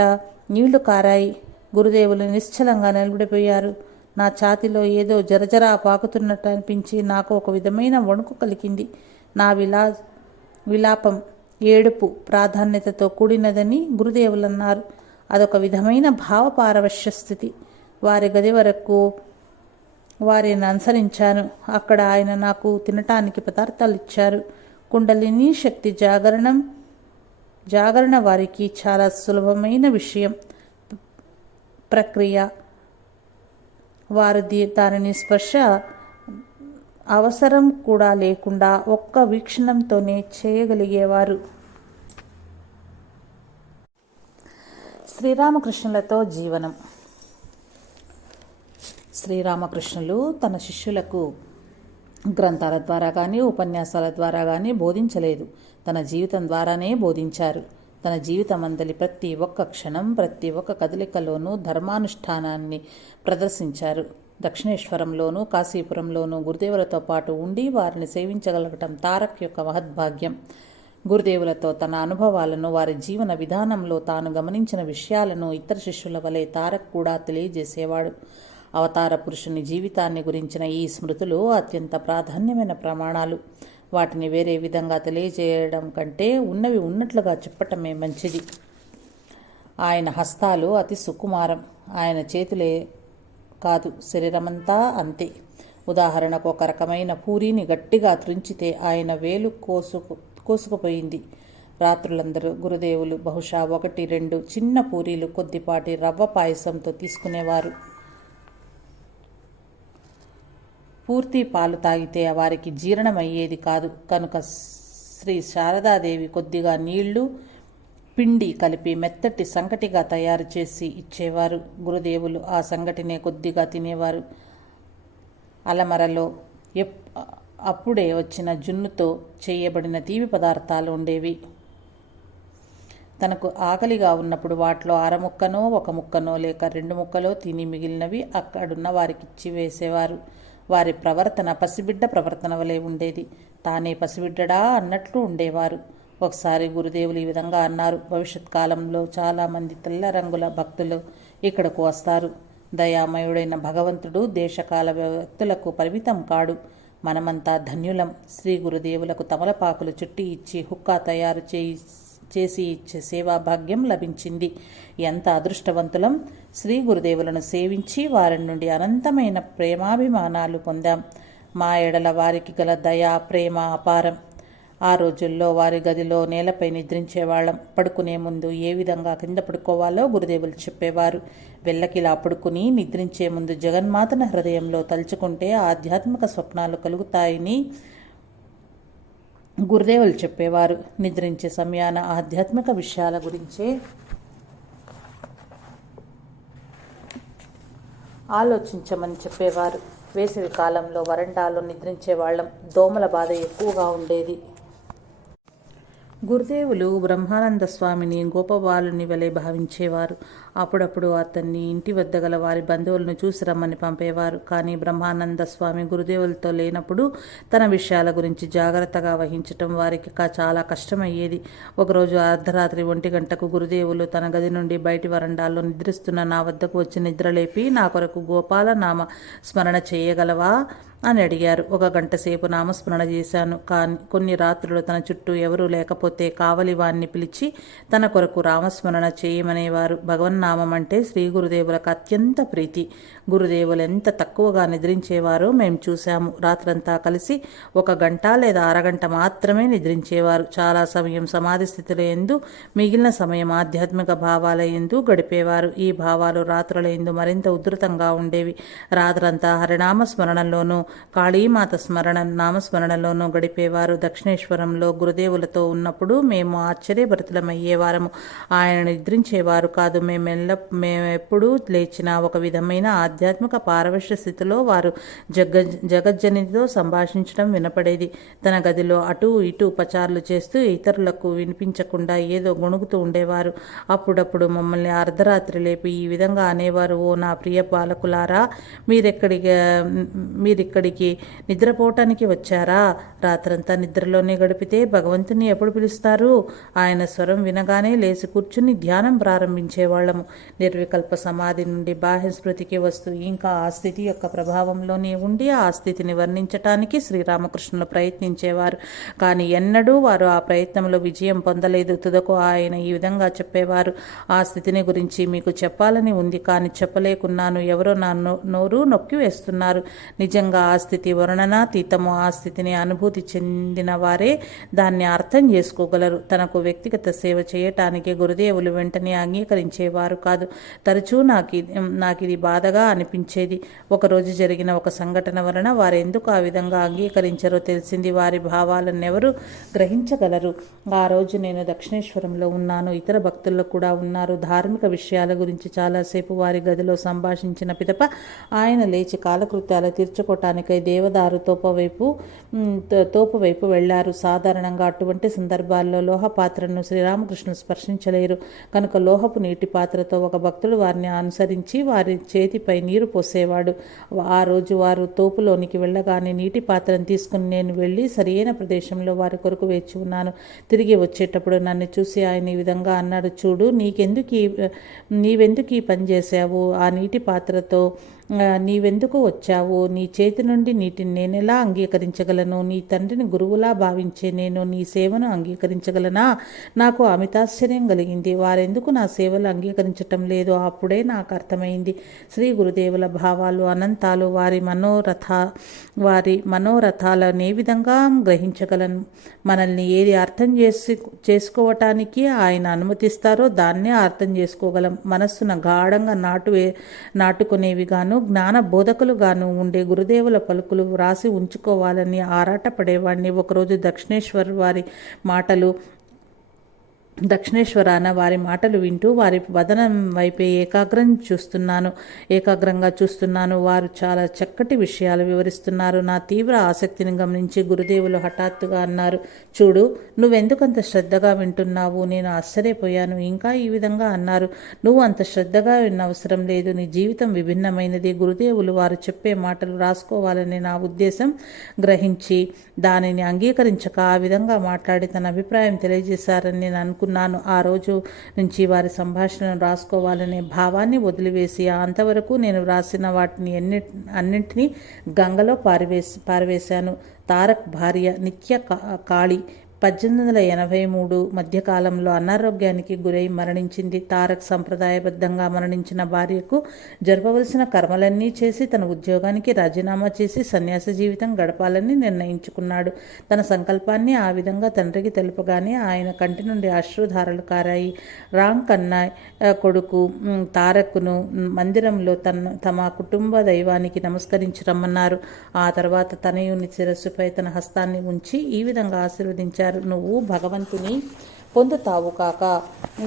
నీళ్లు కారాయి. గురుదేవులు నిశ్చలంగా నిలబడిపోయారు. నా ఛాతిలో ఏదో జరజరా పాకుతున్నట్టు అనిపించి నాకు ఒక విధమైన వణుకు కలిగింది. నా విలాపం ఏడుపు ప్రాధాన్యతతో కూడినదని గురుదేవులు అన్నారు. అదొక విధమైన భావపారవశ్య స్థితి. వారి గది వరకు వారిని అనుసరించాను. అక్కడ ఆయన నాకు తినటానికి పదార్థాలు ఇచ్చారు. కుండలిని శక్తి జాగరణ వారికి చాలా సులభమైన విషయం ప్రక్రియ. వారు దానిని స్పర్శ అవసరం కూడా లేకుండా ఒక్క వీక్షణంతోనే చేయగలిగేవారు. శ్రీరామకృష్ణులతో జీవనం. శ్రీరామకృష్ణులు తన శిష్యులకు గ్రంథాల ద్వారా కానీ ఉపన్యాసాల ద్వారా కానీ బోధించలేదు. తన జీవితం ద్వారానే బోధించారు. తన జీవితమందలి ప్రతి ఒక్క క్షణం, ప్రతి ఒక్క కదలికలోనూ ధర్మానుష్ఠానాన్ని ప్రదర్శించారు. దక్షిణేశ్వరంలోనూ కాశీపురంలోనూ గురుదేవులతో పాటు ఉండి వారిని సేవించగలగటం తారక్ యొక్క మహద్భాగ్యం. గురుదేవులతో తన అనుభవాలను, వారి జీవన విధానంలో తాను గమనించిన విషయాలను ఇతర శిష్యుల వలె తారక్ కూడా తెలియజేసేవాడు. అవతార పురుషుని జీవితాన్ని గురించిన ఈ స్మృతులు అత్యంత ప్రాధాన్యమైన ప్రమాణాలు. వాటిని వేరే విధంగా తెలియజేయడం కంటే ఉన్నవి ఉన్నట్లుగా చెప్పటమే మంచిది. ఆయన హస్తాలు అతి సుకుమారం. ఆయన చేతులే కాదు, శరీరమంతా అంతే. ఉదాహరణకు ఒక రకమైన పూరీని గట్టిగా త్రుంచితే ఆయన వేలు కోసుకుపోయింది. రాత్రులందరూ గురుదేవులు బహుశా 1-2 చిన్న పూరీలు కొద్దిపాటి రవ్వ పాయసంతో తీసుకునేవారు. పూర్తి పాలు తాగితే వారికి జీర్ణమయ్యేది కాదు. కనుక శ్రీ శారదాదేవి కొద్దిగా నీళ్లు పిండి కలిపి మెత్తటి సంగటిగా తయారు చేసి ఇచ్చేవారు. గురుదేవులు ఆ సంగటినే కొద్దిగా తినేవారు. అలమరలో అప్పుడే వచ్చిన జున్నుతో చేయబడిన తీపి పదార్థాలు ఉండేవి. తనకు ఆకలిగా ఉన్నప్పుడు వాటిలో అరముక్కనో, 1 ముక్కనో లేక 2 ముక్కలో తిని మిగిలినవి అక్కడున్న వారికిచ్చి వేసేవారు. వారి ప్రవర్తన పసిబిడ్డ ప్రవర్తన వలె ఉండేది. తానే పసిబిడ్డడా అన్నట్లు ఉండేవారు. ఒకసారి గురుదేవులు ఈ విధంగా అన్నారు. భవిష్యత్ కాలంలో చాలామంది తెల్ల రంగుల భక్తులు ఇక్కడకు వస్తారు. దయామయుడైన భగవంతుడు దేశకాల వ్యక్తులకు పరిమితం కాడు. మనమంతా ధన్యులం. శ్రీ గురుదేవులకు తమలపాకులు చుట్టి ఇచ్చి హుక్కా తయారు చేసి ఇచ్చే సేవా భాగ్యం లభించింది. ఎంత అదృష్టవంతులం! శ్రీ గురుదేవులను సేవించి వారి నుండి అనంతమైన ప్రేమాభిమానాలు పొందాం. మా ఎడల వారికి గల దయా ప్రేమ అపారం. ఆ రోజుల్లో వారి గదిలో నేలపై నిద్రించేవాళ్ళం. పడుకునే ముందు ఏ విధంగా కింద పడుకోవాలో గురుదేవులు చెప్పేవారు. వెళ్ళకిలా పడుకుని నిద్రించే ముందు జగన్మాతను హృదయంలో తలుచుకుంటే ఆధ్యాత్మిక స్వప్నాలు కలుగుతాయని గురుదేవులు చెప్పేవారు. నిద్రించే సమయాన ఆధ్యాత్మిక విషయాల గురించే ఆలోచించమని చెప్పేవారు. వేసవి కాలంలో వరండాలో నిద్రించేవాళ్ళం. దోమల బాధ ఎక్కువగా ఉండేది. గురుదేవులు బ్రహ్మానంద స్వామిని గోపబాలుని వలె భావించేవారు. అప్పుడప్పుడు అతన్ని ఇంటి వద్ద గల వారి బంధువులను చూసి రమ్మని పంపేవారు. కానీ బ్రహ్మానంద స్వామి గురుదేవులతో లేనప్పుడు తన విషయాల గురించి జాగ్రత్తగా వహించటం వారికి చాలా కష్టమయ్యేది. ఒకరోజు అర్ధరాత్రి 1 గంటకు గురుదేవులు తన గది నుండి బయటి వరండాల్లో నిద్రిస్తున్న నా వద్దకు వచ్చి నిద్రలేపి, నా కొరకు గోపాల నామ స్మరణ చేయగలవా అని అడిగారు. 1 గంట సేపు నామస్మరణ చేశాను. కానీ కొన్ని రాత్రులు తన చుట్టూ ఎవరూ లేకపోతే కావలి వాణ్ణి పిలిచి తన కొరకు రామస్మరణ చేయమనేవారు. భగవన్నామం అంటే శ్రీ గురుదేవులకు అత్యంత ప్రీతి. గురుదేవులు ఎంత తక్కువగా నిద్రించేవారో మేము చూశాము. రాత్రంతా కలిసి 1 గంట లేదా అరగంట మాత్రమే నిద్రించేవారు. చాలా సమయం సమాధి స్థితిలో ఎందు, మిగిలిన సమయం ఆధ్యాత్మిక భావాల ఎందు గడిపేవారు. ఈ భావాలు రాత్రుల ఎందు మరింత ఉధృతంగా ఉండేవి. రాత్రంతా హరినామ స్మరణలోనూ కాళీమాత నామస్మరణలోనూ గడిపేవారు. దక్షిణేశ్వరంలో గురుదేవులతో ఉన్నప్పుడు మేము ఆశ్చర్యభరితులమయ్యేవారము. ఆయన నిద్రించేవారు కాదు. మేమెప్పుడూ లేచినా ఒక విధమైన ఆధ్యాత్మిక పారవశ్య స్థితిలో వారు జగజ్జనితో సంభాషించడం వినపడేది. తన గదిలో అటూ ఇటూ పచార్లు చేస్తూ ఇతరులకు వినిపించకుండా ఏదో గొణుగుతూ ఉండేవారు. అప్పుడప్పుడు మమ్మల్ని అర్ధరాత్రి లేపి ఈ విధంగా అనేవారు: ఓ నా ప్రియ బాలకులారా, మీరిక్కడికి నిద్రపోవటానికి వచ్చారా? రాత్రంతా నిద్రలోనే గడిపితే భగవంతుని ఎప్పుడు పిలుస్తారు? ఆయన స్వరం వినగానే లేచి కూర్చుని ధ్యానం ప్రారంభించేవాళ్లము. నిర్వికల్ప సమాధి నుండి బాహ్య స్మృతికి వస్తూ ఇంకా ఆ స్థితి యొక్క ప్రభావంలోనే ఉండి ఆ స్థితిని వర్ణించటానికి శ్రీరామకృష్ణులు ప్రయత్నించేవారు. కానీ ఎన్నడూ వారు ఆ ప్రయత్నంలో విజయం పొందలేదు. తుదకు ఆయన ఈ విధంగా చెప్పేవారు: ఆ స్థితిని గురించి మీకు చెప్పాలని ఉంది, కానీ చెప్పలేకున్నాను. ఎవరో నా నోరు నొక్కి వేస్తున్నారు. నిజంగా ఆ స్థితి వర్ణనాతీతము. ఆ స్థితిని అనుభూతి చెందిన వారే దాన్ని అర్థం చేసుకోగలరు. తనకు వ్యక్తిగత సేవ చేయటానికి గురుదేవులు వెంటనే అంగీకరించేవారు కాదు. తరచూ నాకిది బాధగా అనిపించేది. ఒకరోజు జరిగిన ఒక సంఘటన వలన వారు ఎందుకు ఆ విధంగా అంగీకరించారో తెలిసింది. వారి భావాలను ఎవరు గ్రహించగలరు? ఆ రోజు నేను దక్షిణేశ్వరంలో ఉన్నాను. ఇతర భక్తులు కూడా ఉన్నారు. ధార్మిక విషయాల గురించి చాలాసేపు వారి గదిలో సంభాషించిన పిదప ఆయన లేచి కాలకృత్యాలు తీర్చుకోవటానికై దేవదారు తోపు వైపు వెళ్లారు. సాధారణంగా అటువంటి సందర్భాల్లో లోహ పాత్రను శ్రీరామకృష్ణులు స్పర్శించలేరు కనుక లోహపు నీటి పాత్రతో ఒక భక్తుడు వారిని అనుసరించి వారి చేతిపై నీరు పోసేవాడు. ఆ రోజు వారు తోపులోనికి వెళ్ళగానే నీటి పాత్రను తీసుకుని నేను వెళ్ళి సరియైన ప్రదేశంలో వారి కొరకు వేచి ఉన్నాను. తిరిగి వచ్చేటప్పుడు నన్ను చూసి ఆయన ఈ విధంగా అన్నాడు: చూడు, నీవెందుకు ఈ పని చేశావు? ఆ నీటి పాత్రతో నీవెందుకు వచ్చావు? నీ చేతి నుండి నీటిని నేనెలా అంగీకరించగలను? నీ తండ్రిని గురువులా భావించే నేను నీ సేవను అంగీకరించగలనా? నాకు అమితాశ్చర్యం కలిగింది. వారెందుకు నా సేవలు అంగీకరించటం లేదో అప్పుడే నాకు అర్థమైంది. శ్రీ గురుదేవుల భావాలు అనంతాలు. వారి మనోరథాలను ఏ విధంగా గ్రహించగలను? మనల్ని ఏది అర్థం చేసుకోవటానికి ఆయన అనుమతిస్తారో దాన్నే అర్థం చేసుకోగలం. మనస్సున గాఢంగా నాటుకునేవిగాను జ్ఞాన బోధకులుగాను ఉండే గురుదేవుల పలుకులు వ్రాసి ఉంచుకోవాలని ఆరాటపడేవాడిని. ఒకరోజు దక్షిణేశ్వరాన వారి మాటలు వింటూ వారి వదనం వైపే ఏకాగ్రంగా చూస్తున్నాను. వారు చాలా చక్కటి విషయాలు వివరిస్తున్నారు. నా తీవ్ర ఆసక్తిని గమనించి గురుదేవులు హఠాత్తుగా అన్నారు: చూడు, నువ్వెందుకంత శ్రద్ధగా వింటున్నావు? నేను ఆశ్చర్యపోయాను. ఇంకా ఈ విధంగా అన్నారు: నువ్వు అంత శ్రద్ధగా విన్న అవసరం లేదు. నీ జీవితం విభిన్నమైనది. గురుదేవులు వారు చెప్పే మాటలు రాసుకోవాలని నా ఉద్దేశం గ్రహించి దానిని అంగీకరించక ఆ విధంగా మాట్లాడి తన అభిప్రాయం తెలియజేశారని నేను అనుకున్నాను. ఆ రోజు నుంచి వారి సంభాషణను రాసుకోవాలనే భావాన్ని వదిలివేసి అంతవరకు నేను వ్రాసిన వాటిని అన్నింటినీ గంగలో పారవేశాను. తారక్ భార్య నిత్య కాళి 1883 మధ్యకాలంలో అనారోగ్యానికి గురై మరణించింది. తారక్ సంప్రదాయబద్ధంగా మరణించిన భార్యకు జరపవలసిన కర్మలన్నీ చేసి తన ఉద్యోగానికి రాజీనామా చేసి సన్యాస జీవితం గడపాలని నిర్ణయించుకున్నాడు. తన సంకల్పాన్ని ఆ విధంగా తండ్రికి తెలుపగానే ఆయన కంటి నుండి అశ్రుధారలు కారాయి. రామ్ కన్నాయ్ కొడుకు తారక్ను మందిరంలో తమ కుటుంబ దైవానికి నమస్కరించి రమ్మన్నారు. ఆ తర్వాత తనయుని శిరస్సుపై తన హస్తాన్ని ఉంచి ఈ విధంగా ఆశీర్వదించారు: నువ్వు భగవంతుని పొందుతావు కాక.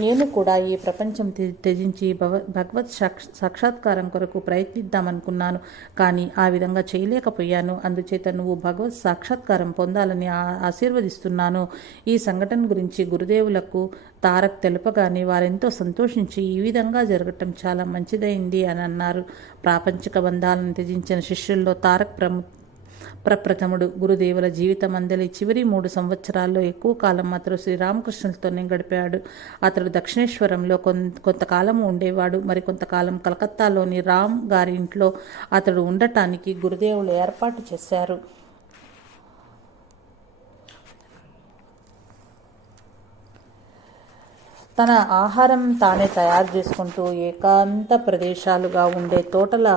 నేను కూడా ఈ ప్రపంచం త్యజించి భగవత్ సాక్షాత్కారం కొరకు ప్రయత్నిద్దామనుకున్నాను, కానీ ఆ విధంగా చేయలేకపోయాను. అందుచేత నువ్వు భగవత్ సాక్షాత్కారం పొందాలని ఆశీర్వదిస్తున్నాను. ఈ సంఘటన గురించి గురుదేవులకు తారక్ తెలుపగానే వారెంతో సంతోషించి ఈ విధంగా జరగటం చాలా మంచిదైంది అని అన్నారు. ప్రాపంచిక బంధాలను త్యజించిన శిష్యుల్లో తారక్ ప్రప్రథముడు. గురుదేవుల జీవితమందలి చివరి 3 సంవత్సరాల్లో ఎక్కువ కాలం అతడు శ్రీరామకృష్ణులతోనే గడిపాడు. అతడు దక్షిణేశ్వరంలో కొంతకాలం ఉండేవాడు. మరి కొంతకాలం కలకత్తాలోని రామ్ గారి ఇంట్లో అతడు ఉండటానికి గురుదేవులు ఏర్పాటు చేశారు. తన ఆహారం తానే తయారు చేసుకుంటూ ఏకాంత ప్రదేశాలుగా ఉండే తోటల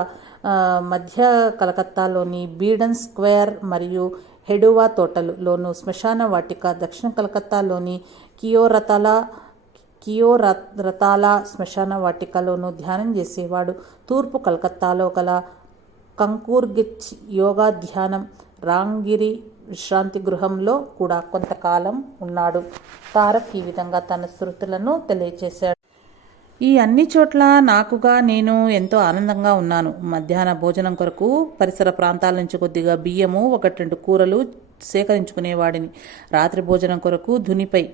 మధ్య కలకత్తాలోని బీడన్ స్క్వేర్ మరియు హెడువా తోటలులోను శ్మశాన వాటిక, దక్షిణ కలకత్తాలోని కియోరతాల శ్మశాన వాటికలోను ధ్యానం చేసేవాడు. తూర్పు కలకత్తాలో గల కంకూర్గిచ్ యోగా ధ్యానం, రాంగిరి విశ్రాంతి గృహంలో కూడా కొంతకాలం ఉన్నాడు. తారక్ ఈ విధంగా తన స్మృతులను తెలియచేశాడు. ఈ అన్ని చోట్ల నాకుగా నేను ఎంతో ఆనందంగా ఉన్నాను. మధ్యాహ్న భోజనం కొరకు పరిసర ప్రాంతాల నుంచి కొద్దిగా బియ్యము, 1-2 కూరలు సేకరించుకునేవాడిని. రాత్రి భోజనం కొరకు ధునిపై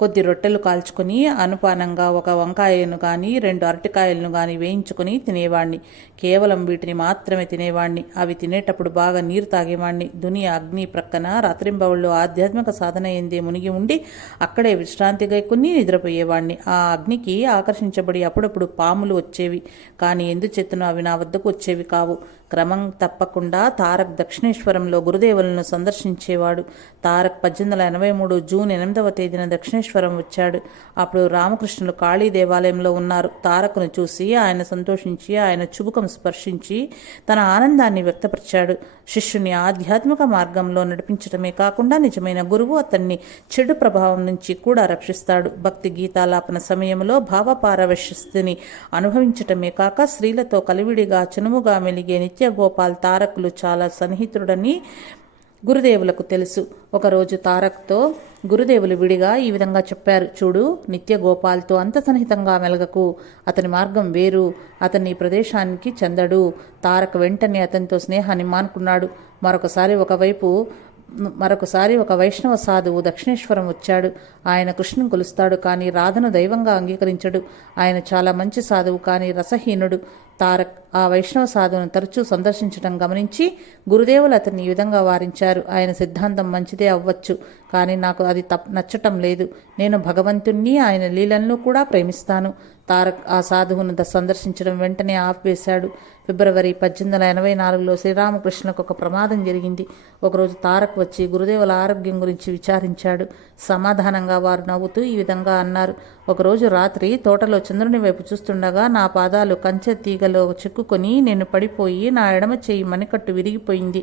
కొద్ది రొట్టెలు కాల్చుకొని అనుపానంగా 1 వంకాయను కానీ 2 అరటికాయలను కానీ వేయించుకొని తినేవాడిని. కేవలం వీటిని మాత్రమే తినేవాడిని. అవి తినేటప్పుడు బాగా నీరు తాగేవాడిని. దుని అగ్ని ప్రక్కన రాత్రింబవళ్ళు ఆధ్యాత్మిక సాధన ఎందే మునిగి ఉండి అక్కడే విశ్రాంతిగా కొన్ని నిద్రపోయేవాడిని. ఆ అగ్నికి ఆకర్షించబడి అప్పుడప్పుడు పాములు వచ్చేవి, కానీ ఎందుచేతనో అవి నా వద్దకు వచ్చేవి కావు. క్రమం తప్పకుండా తారక్ దక్షిణేశ్వరంలో గురుదేవులను సందర్శించేవాడు. తారక్ 1883 జూన్ 8వ తేదీన దక్షిణేశ్వరం వచ్చాడు. అప్పుడు రామకృష్ణులు కాళీ దేవాలయంలో ఉన్నారు. తారక్ను చూసి ఆయన సంతోషించి ఆయన చుబుకం స్పర్శించి తన ఆనందాన్ని వ్యక్తపరిచాడు. శిష్యుని ఆధ్యాత్మిక మార్గంలో నడిపించడమే కాకుండా నిజమైన గురువు అతన్ని చెడు ప్రభావం నుంచి కూడా రక్షిస్తాడు. భక్తి గీతాలాపన సమయంలో భావపారవశ్యస్థిని అనుభవించటమే కాక స్త్రీలతో కలివిడిగా చనుముగా మెలిగే నిత్య గోపాల్ తారక్లు చాలా సన్నిహితుడని గురుదేవులకు తెలుసు. ఒకరోజు తారక్తో గురుదేవులు విడిగా ఈ విధంగా చెప్పారు. చూడు, నిత్య గోపాల్తో అంత సన్నిహితంగా మెలగకు. అతని మార్గం వేరు. అతన్ని ఈ ప్రదేశానికి చెందడు. తారక్ వెంటనే అతనితో స్నేహాన్ని మానుకున్నాడు. మరొకసారి ఒక వైష్ణవ సాధువు దక్షిణేశ్వరం వచ్చాడు. ఆయన కృష్ణుని కొలుస్తాడు, కానీ రాధను దైవంగా అంగీకరించడు. ఆయన చాలా మంచి సాధువు, కానీ రసహీనుడు. తారక్ ఆ వైష్ణవ సాధువును తరచూ సందర్శించడం గమనించి గురుదేవులు అతన్ని ఈ విధంగా వారించారు. ఆయన సిద్ధాంతం మంచిదే అవ్వచ్చు, కానీ నాకు అది నచ్చటం లేదు. నేను భగవంతుణ్ణి, ఆయన లీలలను కూడా ప్రేమిస్తాను. తారక్ ఆ సాధువును సందర్శించడం వెంటనే ఆపివేశాడు. ఫిబ్రవరి 1884లో శ్రీరామకృష్ణకు ఒక ప్రమాదం జరిగింది. ఒకరోజు తారక్ వచ్చి గురుదేవుల ఆరోగ్యం గురించి విచారించాడు. సమాధానంగా వారు నవ్వుతూ ఈ విధంగా అన్నారు. ఒకరోజు రాత్రి తోటలో చంద్రుని వైపు చూస్తుండగా నా పాదాలు కంచె తీగలో చిక్కుకొని నేను పడిపోయి నా ఎడమ చేయి మణికట్టు విరిగిపోయింది.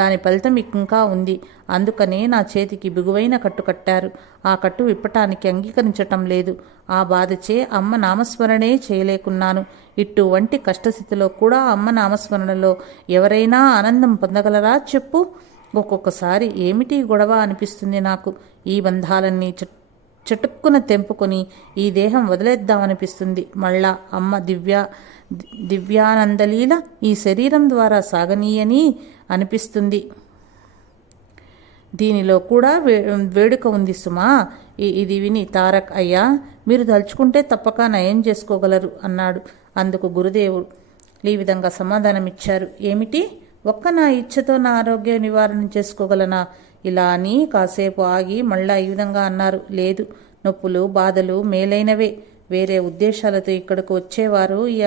దాని ఫలితం ఇంకా ఉంది. అందుకనే నా చేతికి బిగువైన కట్టు కట్టారు. ఆ కట్టు విప్పటానికి అంగీకరించటం లేదు. ఆ బాధచే అమ్మ నామస్మరణే చేయలేకున్నాను. ఇటువంటి కష్టస్థితిలో కూడా అమ్మ నామస్మరణలో ఎవరైనా ఆనందం పొందగలరా చెప్పు? ఒక్కొక్కసారి ఏమిటి గొడవ అనిపిస్తుంది నాకు. ఈ బంధాలన్నీ చటుక్కున తెంపుకొని ఈ దేహం వదిలేద్దామనిపిస్తుంది. మళ్ళా అమ్మ దివ్యానందలీల ఈ శరీరం ద్వారా సాగనీయని అనిపిస్తుంది. దీనిలో కూడా వేడుక ఉంది సుమా. ఇది విని తారక్, అయ్యా, మీరు తలుచుకుంటే తప్పక నయం చేసుకోగలరు అన్నాడు. అందుకు గురుదేవుడు ఈ విధంగా సమాధానమిచ్చారు. ఏమిటి? ఒక్క నా ఇచ్ఛతో నా ఆరోగ్య నివారణ చేసుకోగలనా? ఇలా అని కాసేపు ఆగి మళ్ళా ఈ విధంగా అన్నారు. లేదు, నొప్పులు బాధలు మేలైనవే. వేరే ఉద్దేశాలతో ఇక్కడకు వచ్చేవారు ఈ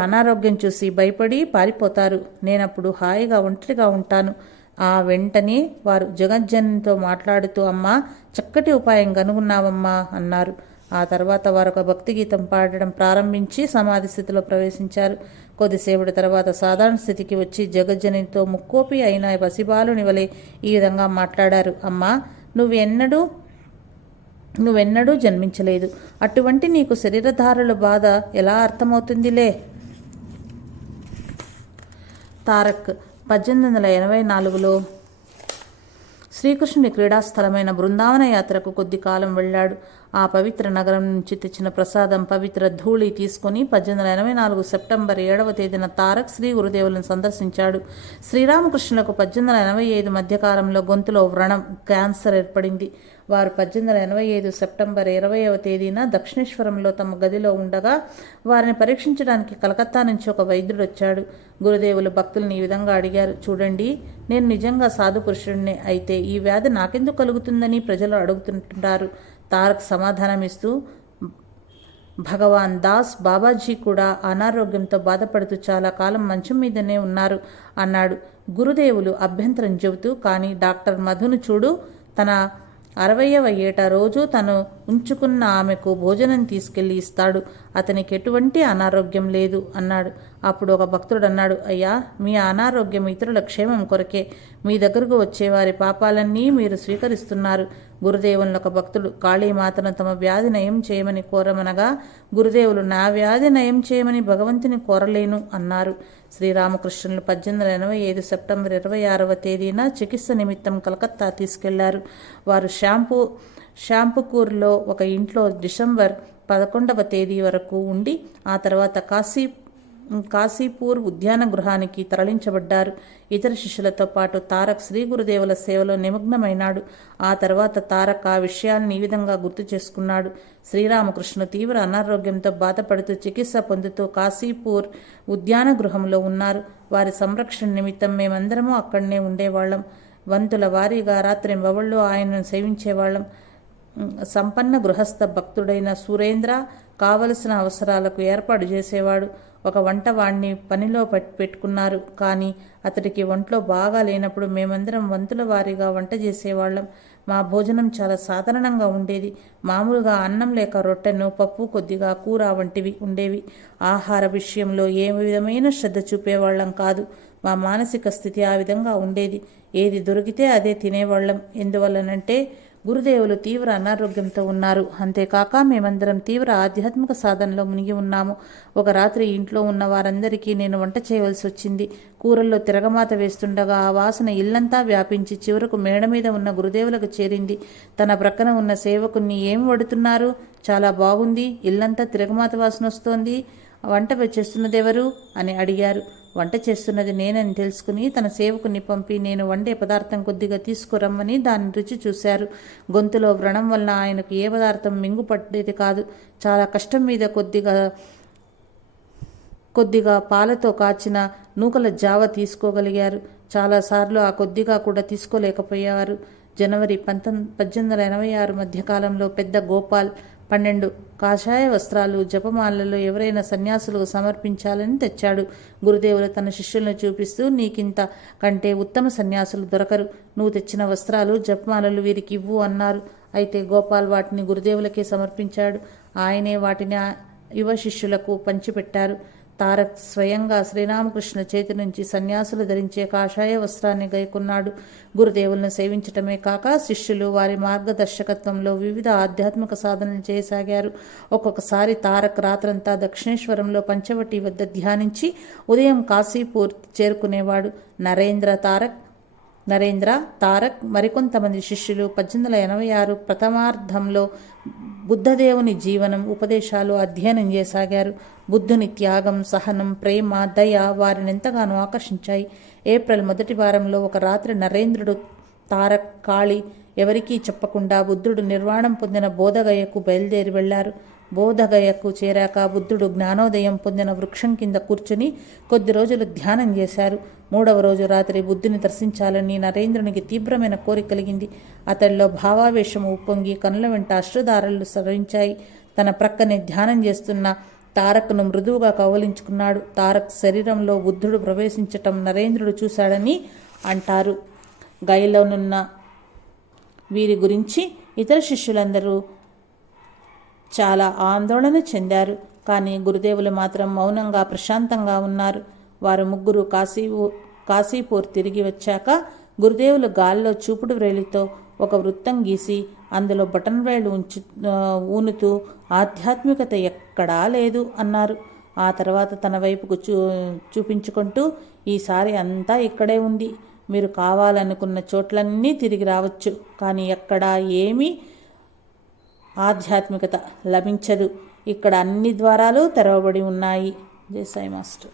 అనారోగ్యం చూసి భయపడి పారిపోతారు. నేనప్పుడు హాయిగా ఒంటరిగా ఉంటాను. ఆ వెంటనే వారు జగజ్జననితో మాట్లాడుతూ, అమ్మా, చక్కటి ఉపాయం కనుగొన్నావమ్మా అన్నారు. ఆ తర్వాత వారు ఒక భక్తి గీతం పాడడం ప్రారంభించి సమాధి స్థితిలో ప్రవేశించారు. కొద్దిసేపటి తర్వాత సాధారణ స్థితికి వచ్చి జగజ్జననితో ముక్కోపి అయిన పసిబాలుని వలె ఈ విధంగా మాట్లాడారు. అమ్మా, నువ్వెన్నడూ జన్మించలేదు. అటువంటి నీకు శరీరధారుల బాధ ఎలా అర్థమవుతుందిలే? తారక్ 1884లో శ్రీకృష్ణుని క్రీడాస్థలమైన బృందావన యాత్రకు కొద్ది కాలం వెళ్ళాడు. ఆ పవిత్ర నగరం నుంచి తెచ్చిన ప్రసాదం పవిత్ర ధూళి తీసుకుని 1884 సెప్టెంబర్ 7వ తేదీన తారక్ శ్రీ గురుదేవులను సందర్శించాడు. శ్రీరామకృష్ణులకు 1885 మధ్యకాలంలో గొంతులో వ్రణం క్యాన్సర్ ఏర్పడింది. వారు 1885 సెప్టెంబర్ 20వ తేదీన దక్షిణేశ్వరంలో తమ గదిలో ఉండగా వారిని పరీక్షించడానికి కలకత్తా నుంచి ఒక వైద్యుడు వచ్చాడు. గురుదేవులు భక్తుల్ని ఈ విధంగా అడిగారు, చూడండి, నేను నిజంగా సాధు పురుషుడిని అయితే ఈ వ్యాధి నాకెందుకు కలుగుతుందని ప్రజలు అడుగుతుంటారు. తారక్ సమాధానమిస్తూ, భగవాన్ దాస్ బాబాజీ కూడా అనారోగ్యంతో బాధపడుతూ చాలా కాలం మంచం మీదనే ఉన్నారు అన్నాడు. గురుదేవులు అభ్యంతరం చెబుతూ, కానీ డాక్టర్ మధును చూడు, తన 60వ ఏట రోజు తను ఉంచుకున్న ఆమెకు భోజనం తీసుకెళ్లి ఇస్తాడు. అతనికి ఎటువంటి అనారోగ్యం లేదు అన్నాడు. అప్పుడు ఒక భక్తుడు అన్నాడు, అయ్యా, మీ అనారోగ్యం ఇతరుల క్షేమం కొరకే. మీ దగ్గరకు వచ్చే వారి పాపాలన్నీ మీరు స్వీకరిస్తున్నారు. గురుదేవులను ఒక భక్తుడు కాళీమాతను తమ వ్యాధి నయం చేయమని కోరమనగా గురుదేవులు, నా వ్యాధి నయం చేయమని భగవంతుని కోరలేను అన్నారు. శ్రీరామకృష్ణులు 1885 సెప్టెంబర్ 26వ తేదీన చికిత్స నిమిత్తం కలకత్తా తీసుకెళ్లారు. వారు షాంపుకూర్లో ఒక ఇంట్లో డిసెంబర్ 11వ తేదీ వరకు ఉండి ఆ తర్వాత కాశీపూర్ ఉద్యాన గృహానికి తరలించబడ్డారు. ఇతర శిష్యులతో పాటు తారక్ శ్రీ గురుదేవుల సేవలో నిమగ్నమైనాడు. ఆ తర్వాత తారక్ ఆ విషయాన్ని ఈ విధంగా గుర్తు చేసుకున్నాడు. శ్రీరామకృష్ణ తీవ్ర అనారోగ్యంతో బాధపడుతూ చికిత్స పొందుతూ కాశీపూర్ ఉద్యాన గృహంలో ఉన్నారు. వారి సంరక్షణ నిమిత్తం మేమందరము అక్కడనే ఉండేవాళ్లం. వంతుల వారీగా రాత్రి మొబళ్ళు ఆయనను సేవించేవాళ్లం. సంపన్న గృహస్థ భక్తుడైన సురేంద్ర కావలసిన అవసరాలకు ఏర్పాటు చేసేవాడు. ఒక వంటవాణ్ణి పనిలో పెట్టుకున్నారు. కానీ అతడికి ఒంట్లో బాగా లేనప్పుడు మేమందరం వంతుల వారీగా వంట చేసేవాళ్ళం. మా భోజనం చాలా సాధారణంగా ఉండేది. మామూలుగా అన్నం లేక రొట్టెను, పప్పు, కొద్దిగా కూర వంటివి ఉండేవి. ఆహార విషయంలో ఏ విధమైన శ్రద్ధ చూపేవాళ్ళం కాదు. మా మానసిక స్థితి ఆ విధంగా ఉండేది. ఏది దొరికితే అదే తినేవాళ్ళం. ఎందువల్లనంటే గురుదేవులు తీవ్ర అనారోగ్యంతో ఉన్నారు. అంతేకాక మేమందరం తీవ్ర ఆధ్యాత్మిక సాధనలో మునిగి ఉన్నాము. ఒక రాత్రి ఇంట్లో ఉన్న వారందరికీ నేను వంట చేయవలసి వచ్చింది. కూరల్లో తిరగమాత వేస్తుండగా ఆ వాసన ఇల్లంతా వ్యాపించి చివరకు మేడ మీద ఉన్న గురుదేవులకు చేరింది. తన ప్రక్కన ఉన్న సేవకుని, ఏం వడుతున్నారు? చాలా బాగుంది, ఇల్లంతా తిరగమాత వాసన వస్తోంది. వంట చేస్తున్నదెవరు అని అడిగారు. వంట చేస్తున్నది నేనని తెలుసుకుని తన సేవకుని పంపి నేను వండే పదార్థం కొద్దిగా తీసుకురమ్మని దాని రుచి చూశారు. గొంతులో వ్రణం వలన ఆయనకు ఏ పదార్థం మింగుపట్టేది కాదు. చాలా కష్టం మీద కొద్దిగా పాలతో కాచిన నూకల జావ తీసుకోగలిగారు. చాలాసార్లు ఆ కొద్దిగా కూడా తీసుకోలేకపోయారు. జనవరి 1886 మధ్యకాలంలో పెద్ద గోపాల్ 12 కాషాయ వస్త్రాలు జపమాలలో ఎవరైనా సన్యాసులకు సమర్పించాలని తెచ్చాడు. గురుదేవులు తన శిష్యులను చూపిస్తూ, నీకింత కంటే ఉత్తమ సన్యాసులు దొరకరు. నువ్వు తెచ్చిన వస్త్రాలు జపమాలలు వీరికి ఇవ్వు అన్నారు. అయితే గోపాల్ వాటిని గురుదేవులకే సమర్పించాడు. ఆయనే వాటిని యువ శిష్యులకు పంచిపెట్టారు. తారక్ స్వయంగా శ్రీరామకృష్ణ చేతి నుంచి సన్యాసులు ధరించే కాషాయ వస్త్రాన్ని గైకొన్నాడు. గురుదేవులను సేవించటమే కాక శిష్యులు వారి మార్గదర్శకత్వంలో వివిధ ఆధ్యాత్మిక సాధనలు చేయసాగారు. ఒక్కొక్కసారి తారక్ రాత్రంతా దక్షిణేశ్వరంలో పంచవటి వద్ద ధ్యానించి ఉదయం కాశీపూర్ చేరుకునేవాడు. నరేంద్ర, తారక్ మరికొంతమంది శిష్యులు 1886 ప్రథమార్ధంలో బుద్ధదేవుని జీవనం, ఉపదేశాలు అధ్యయనం చేయసాగారు. బుద్ధుని త్యాగం, సహనం, ప్రేమ, దయ వారినెంతగానో ఆకర్షించాయి. ఏప్రిల్ మొదటి వారంలో ఒక రాత్రి నరేంద్రుడు, తారక్, కాళీ ఎవరికీ చెప్పకుండా బుద్ధుడు నిర్వాణం పొందిన బోధగయకు బయలుదేరి వెళ్లారు. బోధగయకు చేరాక బుద్ధుడు జ్ఞానోదయం పొందిన వృక్షం కింద కూర్చుని కొద్ది రోజులు ధ్యానం చేశారు. 3వ రోజు రాత్రి బుద్ధుని దర్శించాలని నరేంద్రునికి తీవ్రమైన కోరిక కలిగింది. అతడిలో భావావేశము ఉప్పొంగి కనుల వెంట అశ్రుధారలు సరించాయి. తన ప్రక్కనే ధ్యానం చేస్తున్న తారక్ను మృదువుగా కౌలించుకున్నాడు. తారక్ శరీరంలో బుద్ధుడు ప్రవేశించటం నరేంద్రుడు చూశాడని అంటారు. గైలోనున్న వీరి గురించి ఇతర శిష్యులందరూ చాలా ఆందోళన చెందారు. కానీ గురుదేవులు మాత్రం మౌనంగా ప్రశాంతంగా ఉన్నారు. వారు ముగ్గురు కాశీపూర్ తిరిగి వచ్చాక గురుదేవులు గాల్లో చూపుడు వ్రేలితో ఒక వృత్తం గీసి అందులో బటన్ వ్రేళ్లు ఊనుతూ ఆధ్యాత్మికత ఎక్కడా లేదు అన్నారు. ఆ తర్వాత తన వైపుకు చూపించుకుంటూ, ఈసారి అంతా ఇక్కడే ఉంది. మీరు కావాలనుకున్న చోట్లన్నీ తిరిగి రావచ్చు. కానీ ఎక్కడా ఏమీ ఆధ్యాత్మికత లభించదు. ఇక్కడ అన్ని ద్వారాలు తెరవబడి ఉన్నాయి. జై సాయి మాస్టర్.